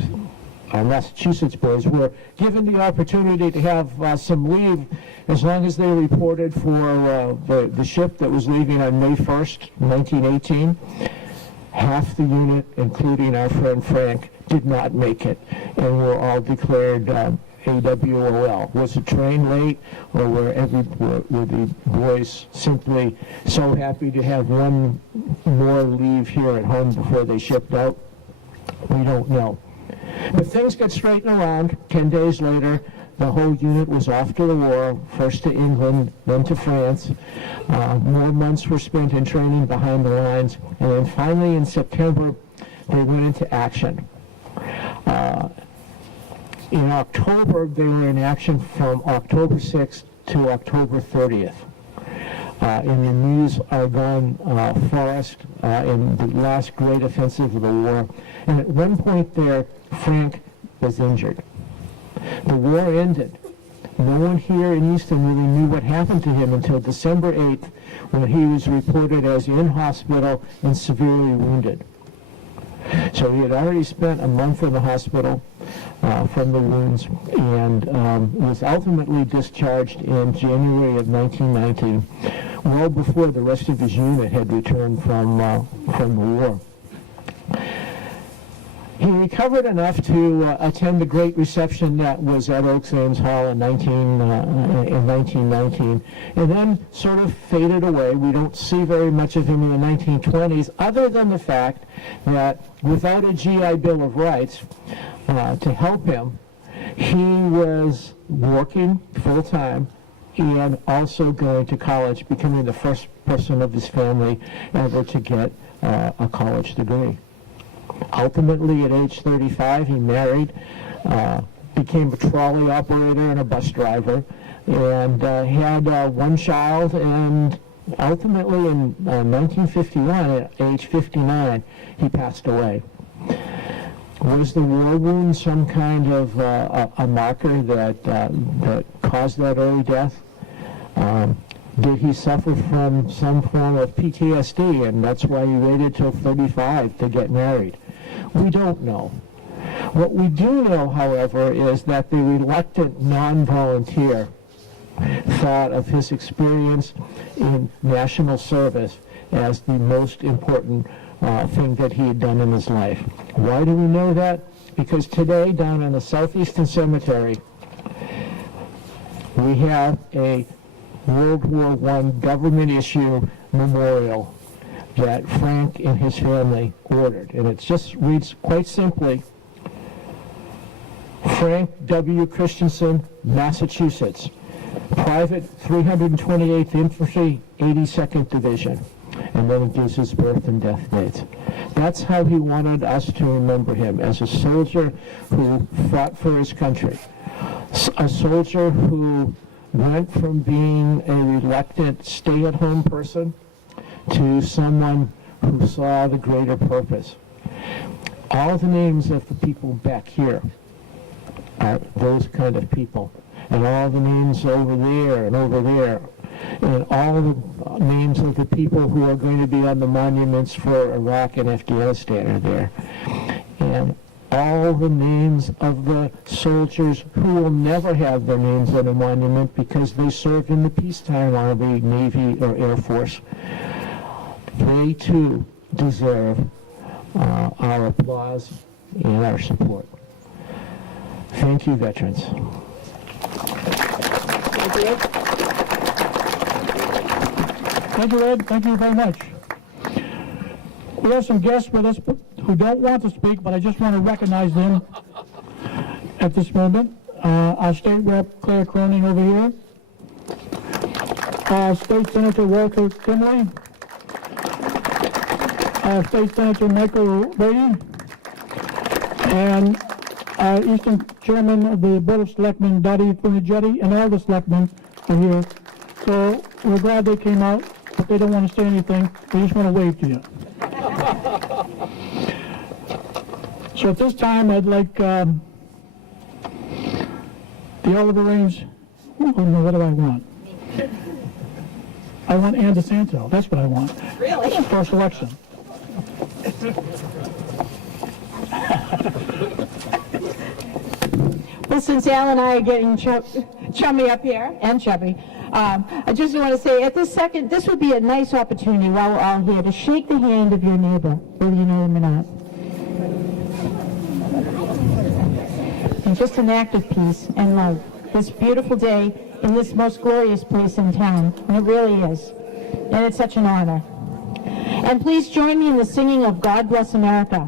Massachusetts boys, were given the opportunity to have some leave as long as they reported for the ship that was leaving on May 1st, 1918. Half the unit, including our friend Frank, did not make it, and were all declared AWOL. Was the train late, or were the boys simply so happy to have one more leave here at home before they shipped out? We don't know. But things got straightened around. 10 days later, the whole unit was off to the war, first to England, then to France. More months were spent in training behind the lines, and then finally in September, they went into action. In October, they were in action from October 6th to October 30th. In the Meuse-Argonne forest in the last great offensive of the war. And at one point there, Frank was injured. The war ended. No one here in Easton really knew what happened to him until December 8th, when he was reported as in hospital and severely wounded. So he had already spent a month in the hospital from the wounds, and was ultimately discharged in January of 1919, well before the rest of his unit had returned from the war. He recovered enough to attend the great reception that was at Oaks Ames Hall in 1919, and then sort of faded away. We don't see very much of him in the 1920s, other than the fact that without a GI Bill of Rights to help him, he was working full-time and also going to college, becoming the first person of his family ever to get a college degree. Ultimately, at age 35, he married, became a trolley operator and a bus driver, and had one child, and ultimately in 1951, at age 59, he passed away. Was the war wound some kind of a marker that caused that early death? Did he suffer from some form of PTSD, and that's why he waited till 35 to get married? We don't know. What we do know, however, is that the reluctant non-volunteer thought of his experience in national service as the most important thing that he had done in his life. Why do we know that? Because today, down in the Southeastern Cemetery, we have a World War I government issue memorial that Frank and his family ordered. And it just reads quite simply, Frank W. Christensen, Massachusetts, Private 328th Infantry, 82nd Division. And then it gives his birth and death dates. That's how he wanted us to remember him, as a soldier who fought for his country. A soldier who went from being a reluctant stay-at-home person to someone who saw the greater purpose. All the names of the people back here are those kind of people. And all the names over there and over there, and all the names of the people who are going to be on the monuments for Iraq and Afghanistan are there. And all the names of the soldiers who will never have their names on a monument because they served in the peacetime Army, Navy, or Air Force. They too deserve our applause and our support. Thank you, veterans. Thank you, Ed. Thank you very much. We have some guests with us who don't want to speak, but I just want to recognize them at this moment. Our State Rep Claire Cronin over here. State Senator Walter Kimley. State Senator Michael Brady. And Easton Chairman of the Board of Selectmen, Dottie Funigetti, and all the selectmen are here. So we're glad they came out, but they don't want to say anything. They just want to wave to you. So at this time, I'd like the Oliver Reigns. Oh no, what do I want? I want Ann DeSanto. That's what I want. Really? For selection. Well, since Al and I are getting chummy up here, and chubby, I just want to say, this would be a nice opportunity while we're all here to shake the hand of your neighbor, whether you know them or not. And just an act of peace and love. This beautiful day in this most glorious place in town. And it really is. And it's such an honor. And please join me in the singing of God Bless America.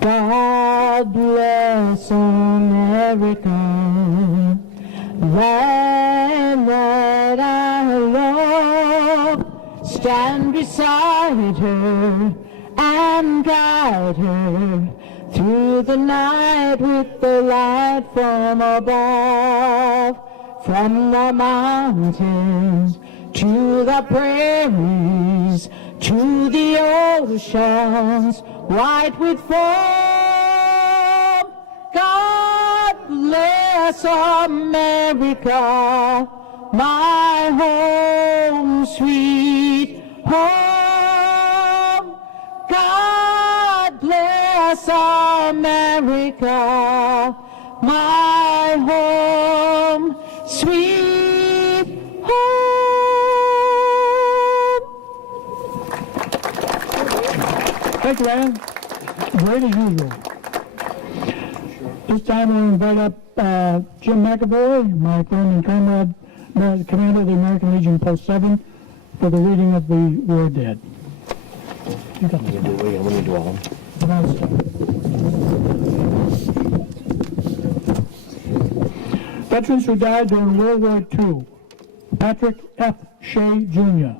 God bless America, land that I love. Stand beside her and guide her through the night with the light from above. From the mountains to the prairies, to the oceans, white with foam. God bless America, my home, sweet home. God bless America, my home, sweet home. Thank you, Ann. Great as usual. This time we'll invite up Jim McAvoy, my friend and comrade, commander of the American Legion Post 7, for the reading of the War Dead. You got this. I'm going to do all of them. Veterans who died during World War II. Patrick F. Shea, Jr.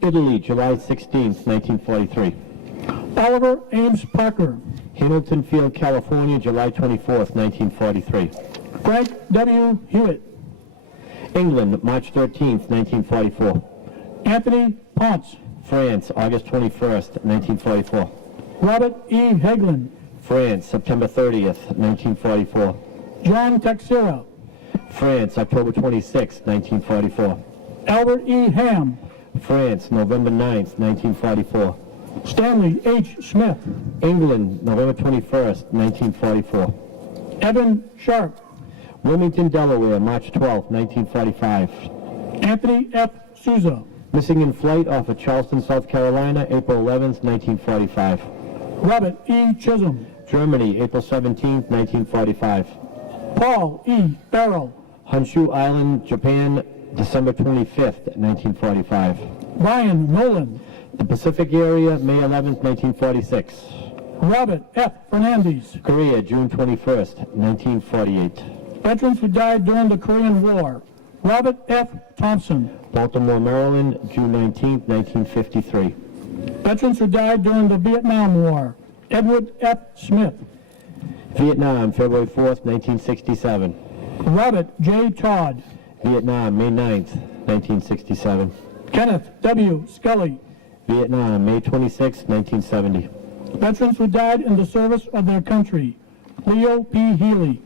Italy, July 16th, 1943. Oliver Ames Parker. Hamilton Field, California, July 24th, 1943. Frank W. Hewitt. England, March 13th, 1944. Anthony Ponce. France, August 21st, 1944. Robert E. Hagelin. France, September 30th, 1944. John Texera. France, October 26th, 1944. Albert E. Ham. France, November 9th, 1944. Stanley H. Smith. England, November 21st, 1944. Evan Sharp. Wilmington, Delaware, March 12th, 1945. Anthony F. Souza. Missing in flight off of Charleston, South Carolina, April 11th, 1945. Robert E. Chisholm. Germany, April 17th, 1945. Paul E. Farrell. Honshu Island, Japan, December 25th, 1945. Brian Nolan. The Pacific area, May 11th, 1946. Robert F. Fernandez. Korea, June 21st, 1948. Veterans who died during the Korean War. Robert F. Thompson. Baltimore, Maryland, June 19th, 1953. Veterans who died during the Vietnam War. Edward F. Smith. Vietnam, February 4th, 1967. Robert J. Todd. Vietnam, May 9th, 1967. Kenneth W. Scully. Vietnam, May 26th, 1970. Veterans who died in the service of their country. Leo P. Healy.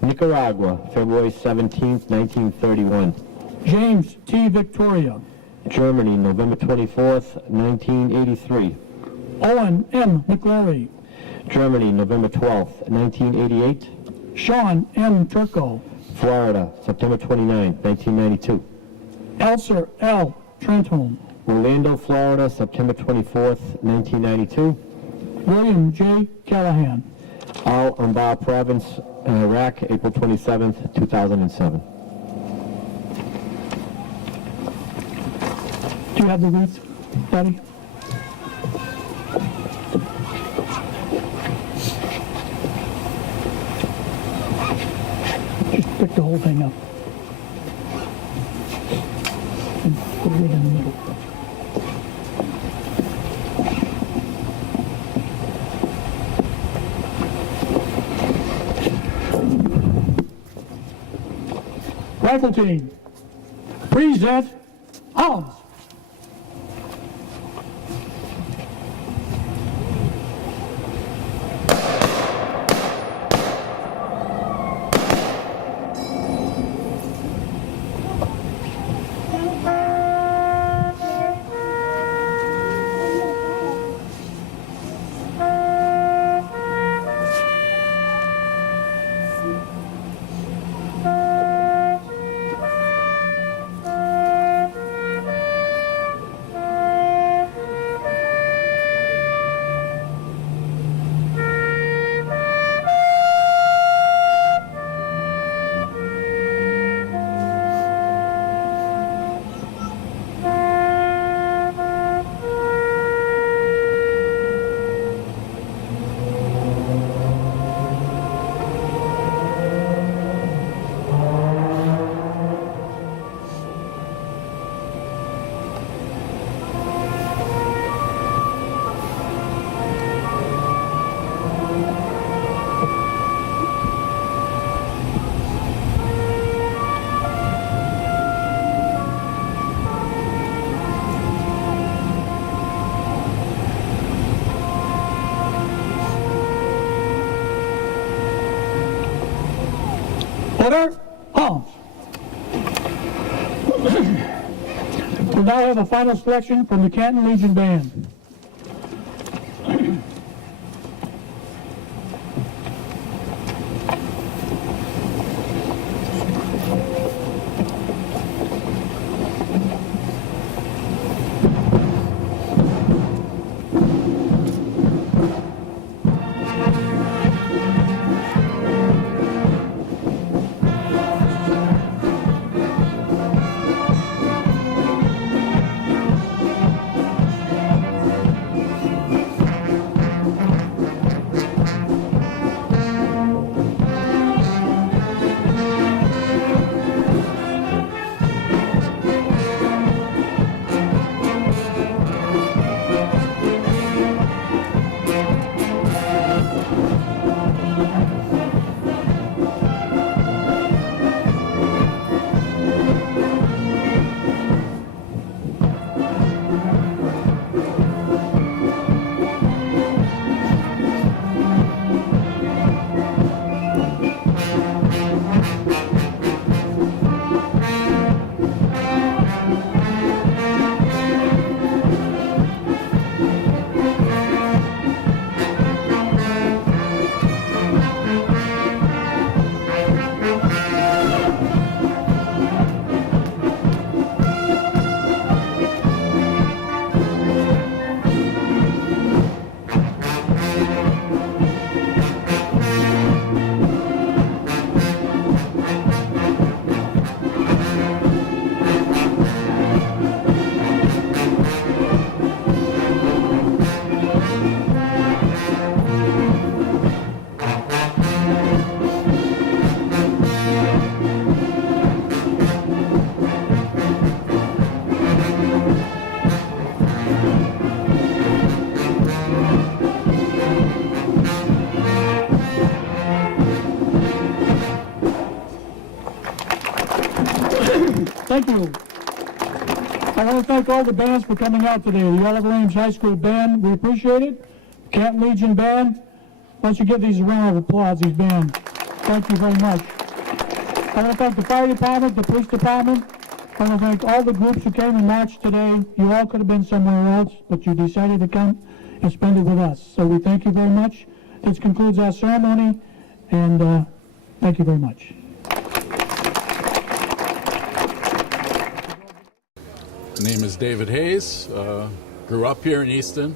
Nicaragua, February 17th, 1931. James T. Victoria. Germany, November 24th, 1983. Owen M. McClory. Germany, November 12th, 1988. Sean M. Turco. Florida, September 29th, 1992. Elser L. Trentholm. Orlando, Florida, September 24th, 1992. William J. Callahan. Al-Anbar Province, Iraq, April 27th, 2007. Do you have the wreath, Betty? Just pick the whole thing up. And put it right in the middle. Rifle team, present arms. Order, arms. We'll now have a final selection from the Canton Legion Band. Thank you. I want to thank all the bands for coming out today. The Oliver Ames High School Band, we appreciate it. Canton Legion Band, why don't you give these a round of applause, these bands. Thank you very much. I want to thank the fire department, the police department. I want to thank all the groups who came and marched today. You all could have been somewhere else, but you decided to come and spend it with us. So we thank you very much. This concludes our ceremony, and thank you very much. My name is David Hayes. Grew up here in Easton.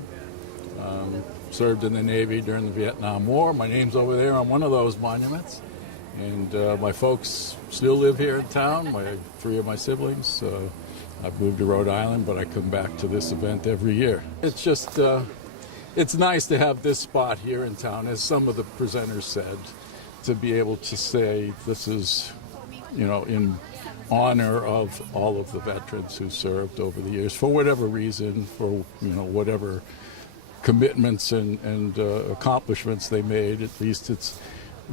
Served in the Navy during the Vietnam War. My name's over there on one of those monuments. And my folks still live here in town, three of my siblings. I've moved to Rhode Island, but I come back to this event every year. It's just, it's nice to have this spot here in town, as some of the presenters said, to be able to say this is, you know, in honor of all of the veterans who served over the years for whatever reason, for, you know, whatever commitments and accomplishments they made. At least it's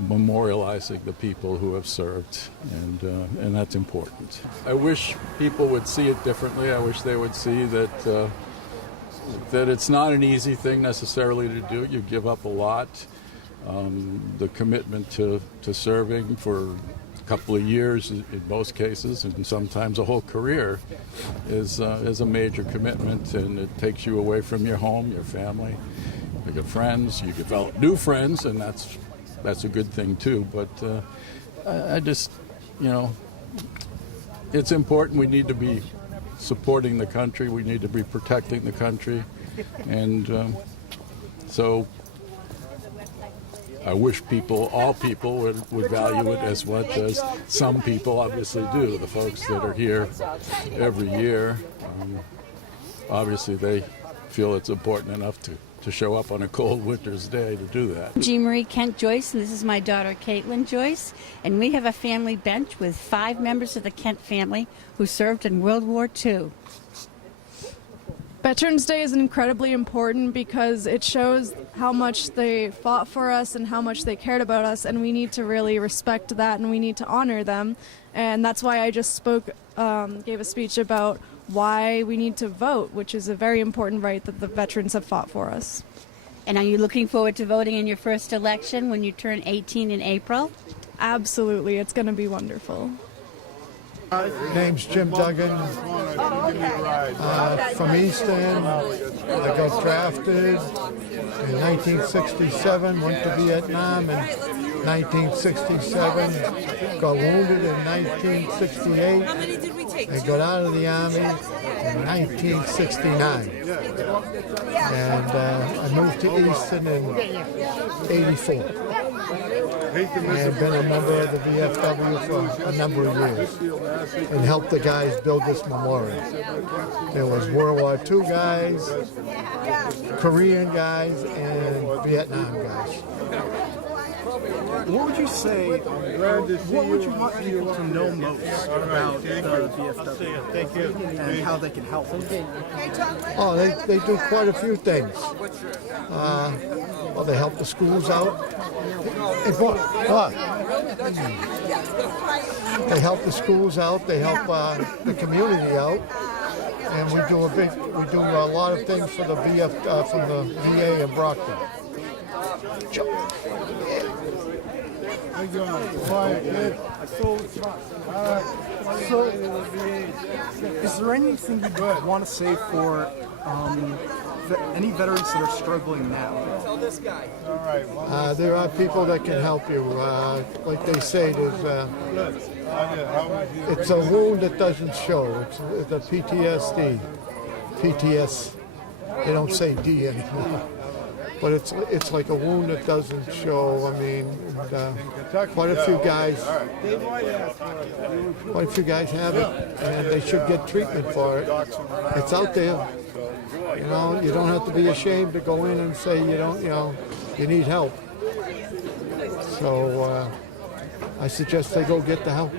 memorializing the people who have served, and that's important. I wish people would see it differently. I wish they would see that that it's not an easy thing necessarily to do. You give up a lot. The commitment to serving for a couple of years in most cases, and sometimes a whole career, is a major commitment, and it takes you away from your home, your family, your friends. You develop new friends, and that's a good thing too. But I just, you know, it's important. We need to be supporting the country. We need to be protecting the country, and so I wish all people would value it as much as some people obviously do. The folks that are here every year, obviously they feel it's important enough to show up on a cold winter's day to do that. Jean Marie Kent Joyce, and this is my daughter Caitlin Joyce, and we have a family bench with 5 members of the Kent family who served in World War II. Veterans Day is incredibly important because it shows how much they fought for us and how much they cared about us, and we need to really respect that and we need to honor them. And that's why I just gave a speech about why we need to vote, which is a very important right that the veterans have fought for us. And are you looking forward to voting in your first election when you turn 18 in April? Absolutely, it's going to be wonderful. Name's Jim Duggan, from Easton. I got drafted in 1967, went to Vietnam in 1967, got wounded in 1968, and got out of the Army in 1969. And I moved to Easton in 84. And been a member of the VFW for a number of years and helped the guys build this memorial. There was World War II guys, Korean guys, and Vietnam guys. What would you say, what would you want people to know most about the VFW and how they can help? Oh, they do quite a few things. Well, they help the schools out. They help the schools out. They help the community out, and we do a lot of things for the from the VA in Brockton. So, is there anything you want to say for any veterans that are struggling now? There are people that can help you. Like they say, it's a wound that doesn't show. It's a PTSD. PTS. They don't say D anymore. But it's like a wound that doesn't show. I mean, quite a few guys have it, and they should get treatment for it. It's out there. You know, you don't have to be ashamed to go in and say you need help. So I suggest they go get the help.